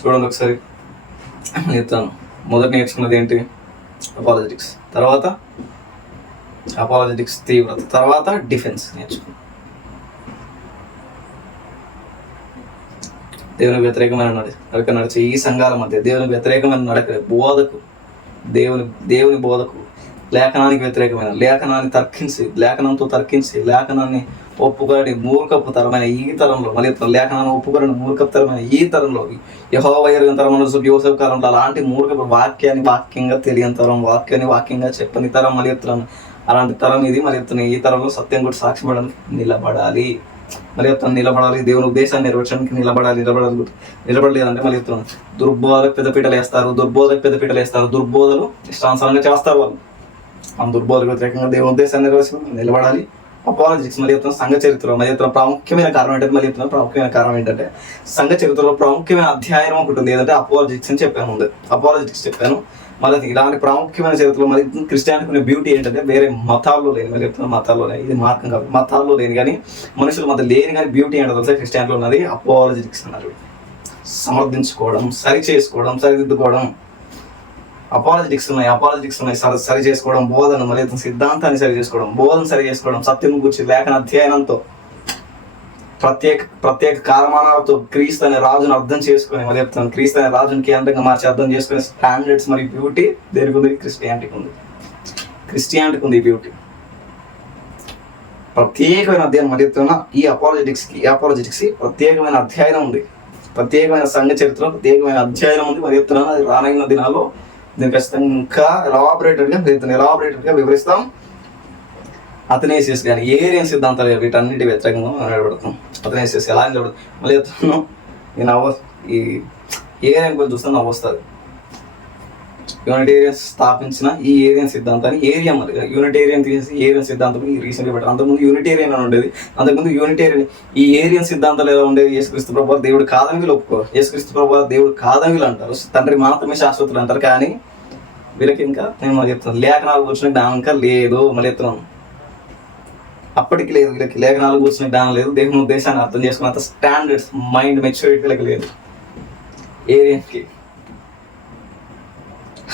చూడండి ఒకసారి చెప్తాను. మొదట నేర్చుకున్నది ఏంటి? అపాలజెటిక్స్. తర్వాత అపాలజెటిక్స్ తీవ్రత, తర్వాత డిఫెన్స్ నేర్చుకున్నాం. దేవునికి వ్యతిరేకమైన నడక నడిచే ఈ సంఘాల మధ్య దేవునికి వ్యతిరేకమైన నడక బోధకు, దేవుని బోధకు, లేఖనానికి వ్యతిరేకమైన, లేఖనంతో తర్కించి లేఖనాన్ని ఒప్పుకొని మూర్ఖపు తరమైన ఈ తరంలో, మళ్ళీ లేఖనాన్ని ఒప్పుకొని మూర్ఖపు తరమైన ఈ తరంలో, యెహోవా ఎరుగని తరం యోసేపు కాలంలో అలాంటి మూర్ఖపు వాక్యాన్ని వాక్యంగా తెలియని తరం, వాక్యాన్ని వాక్యంగా చెప్పని తరం, మళ్ళీ అలాంటి తరం ఇది. మరి ఈ తరంలో సత్యం కూడా సాక్ష్యపడడానికి నిలబడాలి. మరి నిలబడాలి, దేవుని ఉద్దేశాన్ని నెరవేర్చడానికి నిలబడలేదంటే మరి దుర్బోధకు పెద్దపీటలు వేస్తారు. దుర్బోధలు ఇష్టానుసారంగా చేస్తారు వాళ్ళు. ఆ దుర్బోధకు వ్యతిరేకంగా దేవుని ఉద్దేశాన్ని నెరవేర్చడం నిలబడాలి. అపాలజిటిక్స్ మరి సంఘ చరిత్రలో ప్రాముఖ్యమైన కారణం ఏంటంటే సంఘ చరిత్రలో ప్రాముఖ్యమైన అధ్యాయం ఒకటి ఉంది. ఏదంటే అపాలజిటిక్స్ అని చెప్పాను. మళ్ళీ ఇలాంటి ప్రాముఖ్యమైన చరిత్రలో మరి క్రిస్టియానిటీ బ్యూటీ ఏంటంటే వేరే మతాల్లో లేని, మరి మతాల్లోనే, ఇది మార్గం కాదు, మతాల్లో లేని కానీ మనుషుల మధ్య లేని కానీ బ్యూటీ ఏంటో తెలుసా క్రిస్టియానిటీలో ఉన్నది అపాలజిటిక్స్ అన్నారు. సమర్థించుకోవడం, సరిదిద్దుకోవడం. అపాలజిటిక్స్ ఉన్నాయి, సరి చేసుకోవడం, బోధన మరి సిద్ధాంతాన్ని సరి చేసుకోవడం, సత్యం గురించి లేఖన అధ్యయనంతో, ప్రత్యేక కాలమానాలతో క్రీస్తు అనే రాజును అర్థం చేసుకుని, మరి క్రీస్తు అనే రాజుని కేంద్రంగా మార్చి అర్థం చేసుకునే స్టాండర్డ్స్ మరి బ్యూటీ దేనికి ఉంది? క్రిస్టియానిటీకి ఉంది బ్యూటీ. ప్రత్యేకమైన అధ్యయనం మరి ఈ అపాలజిటిక్స్ ప్రత్యేకమైన అధ్యయనం ఉంది. ప్రత్యేకమైన సంఘ చరిత్ర ప్రత్యేకమైన అధ్యయనం ఉంది. మరి అది రానున్న దినాల్లో దీన్ని ఖచ్చితంగా ఇంకా ఎలాబరేటెడ్గా వివరిస్తాం. అథనేసియస్ కానీ ఏరియన్ సిద్ధాంతాలు వీటన్నిటి వ్యతిరేకంగా నిలబడతాం. అథనేసియస్ ఎలా నిలబడతాం మళ్ళీ చెప్తున్నాను. నేను ఈ ఏరియన్ గురించి చూస్తే నవ్వు వస్తుంది. యూనిటేరియన్స్ స్థాపించిన ఈ ఏరియన్ సిద్ధాంతాన్ని యూనిటేరియన్ తీసేసి ఏరియన్ సిద్ధాంతం రీసెంట్గా పెట్టారు. అంతకుముందు యూనిటేరియన్ అని ఉండేది. ఈ ఏరియన్ సిద్ధాంతాలు ఎలా ఉండేది? యేసుక్రీస్తు ప్రభువు దేవుడు కాదని వీళ్ళు ఒప్పుకోరు. యేసుక్రీస్తు ప్రభువు దేవుడు కాదని వీళ్ళు అంటారు. తండ్రి మాత్రమే శాశ్వతులు అంటారు. కానీ వీళ్ళకి ఇంకా నేను చెప్తున్నాను, లేఖనాలు కూర్చున్న జ్ఞానం ఇంకా లేదు. మళ్ళీ చెప్తున్నాను, అప్పటికి లేదు వీళ్ళకి. లేఖనాలు కూర్చున్న జ్ఞానం లేదు. దేవుని ఉద్దేశాన్ని అర్థం చేసుకున్నంత స్టాండర్డ్స్, మైండ్ మెచ్యూరిటీ వీళ్ళకి లేదు ఏరియన్కి.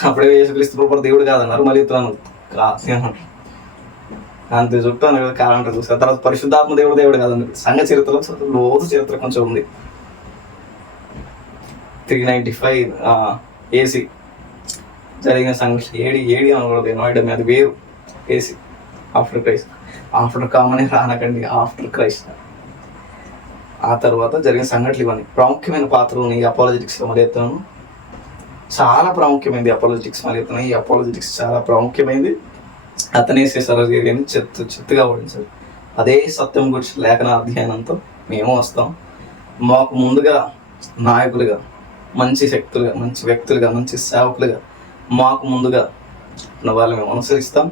అప్పుడే యేసుక్రీస్తు ప్రభువు దేవుడు కాదన్నారు. మళ్ళీ అంతే చుట్టాను కదా కాలంటే చూస్తారు. తర్వాత పరిశుద్ధాత్మ దేవుడు కాదన్నారు. సంఘ చరిత్రలో లోతు చరిత్ర కొంచెం ఉంది. 395 AC జరిగిన సంఘటన ఏడి అనకూడదు, నోయడం అది వేరు. ఏసీ ఆఫ్టర్ క్రైస్ట్, ఆఫ్టర్ కామనే రానకండి, ఆఫ్టర్ క్రైస్ట్. ఆ తర్వాత జరిగిన సంఘటనలు ఇవన్నీ ప్రాముఖ్యమైన పాత్ర ఉన్నాయి అపాలజిటిక్స్లో. మరి చెప్తాను చాలా ప్రాముఖ్యమైనది అపాలజిటిక్స్. మరి చెప్తున్నాను ఈ అపాలజిటిక్స్ చాలా ప్రాముఖ్యమైనది. అథనేసియస్ ఏరియాని చిత్తుగా ఓడించారు. అదే సత్యం గురించి లేఖన అధ్యయనంతో మేము వస్తాం. మాకు ముందుగా నాయకులుగా, మంచి శక్తులుగా, మంచి వ్యక్తులుగా, మంచి సేవకులుగా మాకు ముందుగా ఉన్న వాళ్ళు మేము అనుసరిస్తాం.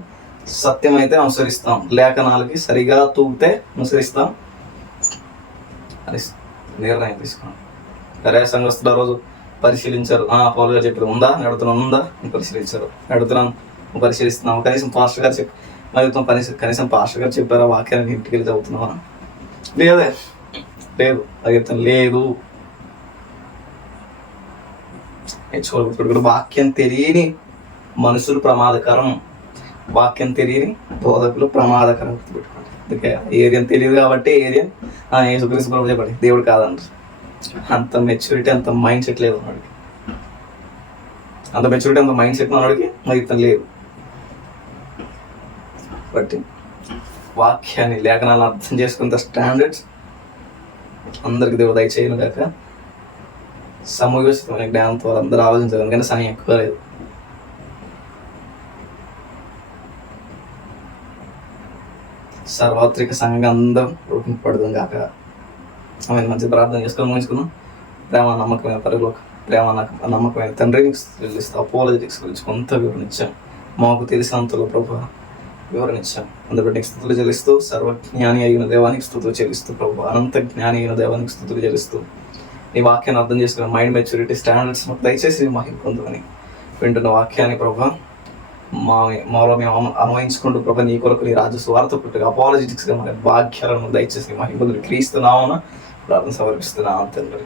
సత్యం అయితే అనుసరిస్తాం, లేఖనాలకి సరిగా తూగితే అనుసరిస్తాం అని నిర్ణయం తీసుకున్నాం. సరే సంఘస్థులు ఆ రోజు పరిశీలించారు. పౌలు గారు చెప్పారు ఉందా అని పరిశీలించారు. పరిశీలిస్తున్నాము. కనీసం పాస్టర్ గారు కనీసం పాస్టర్ గారు చెప్పారా వాక్యాన్ని ఇంటికి వెళ్ళి చదువుతున్నావా? లేదు అది చెప్తాను లేదు. వాక్యం తెలియని మనుషులు ప్రమాదకరం, వాక్యం తెలియని బోధకులు ప్రమాదకరం. అందుకే ఏరియన్ తెలియదు కాబట్టి ఏరియన్ యేసుక్రీస్తు ప్రభువు చెప్పండి దేవుడు కాదంటారు. అంత మెచ్యూరిటీ, అంత మైండ్ సెట్ లేదు వాడికి. అంత మెచ్యూరిటీ, అంత మైండ్ సెట్ వాడికి మరి ఇతను లేదు. బట్టి వాక్యాన్ని, లేఖనాలను అర్థం చేసుకున్న స్టాండర్డ్స్ అందరికి దేవుడు దయచేయను కాక. సమయోచితమైన జ్ఞానంతో అందరూ ఆలోచించారు, ఎందుకంటే సమయం ఎక్కువ లేదు. సార్వత్రిక సంఘంగా అందరం రూపింపబడదాం కాక. ఆమె మంచి ప్రార్థన చేసుకొని ముగించుకున్నాం. ప్రేమ నమ్మకమైన పరుగులోక, ప్రేమ నమ్మకమైన తండ్రిని చెల్లిస్తూ అపాలజిటిక్స్ గురించి కొంత వివరించాం. మాకు తెలిసినంతలో ప్రభు వివరించాం. అందుబట్టి స్థుతులు చెల్లిస్తూ, సర్వజ్ఞాని అయిన దేవానికి స్థుతులు చెల్లిస్తూ, ప్రభు అనంత జ్ఞాని అయిన దేవానికి స్థుతులు చెల్లిస్తూ, నీ వాక్యాన్ని అర్థం చేసుకున్న మైండ్ మెచ్యూరిటీ స్టాండర్డ్స్ మాకు దయచేసి మహిమ పొందుకొని వింటున్న వాక్యాన్ని ప్రభు మాలో మేము అన్వయించుకుంటూ ప్రభు నీ కొరకు నీ రాజ్య స్వార్థ పుట్టుగా అపాలజిటిక్స్గా మన భాగ్యాలను దయచేసి మహిమ పొందుకొని క్రీస్తున్నామని ప్రార్థన సమర్పిస్తున్నాను తండ్రి.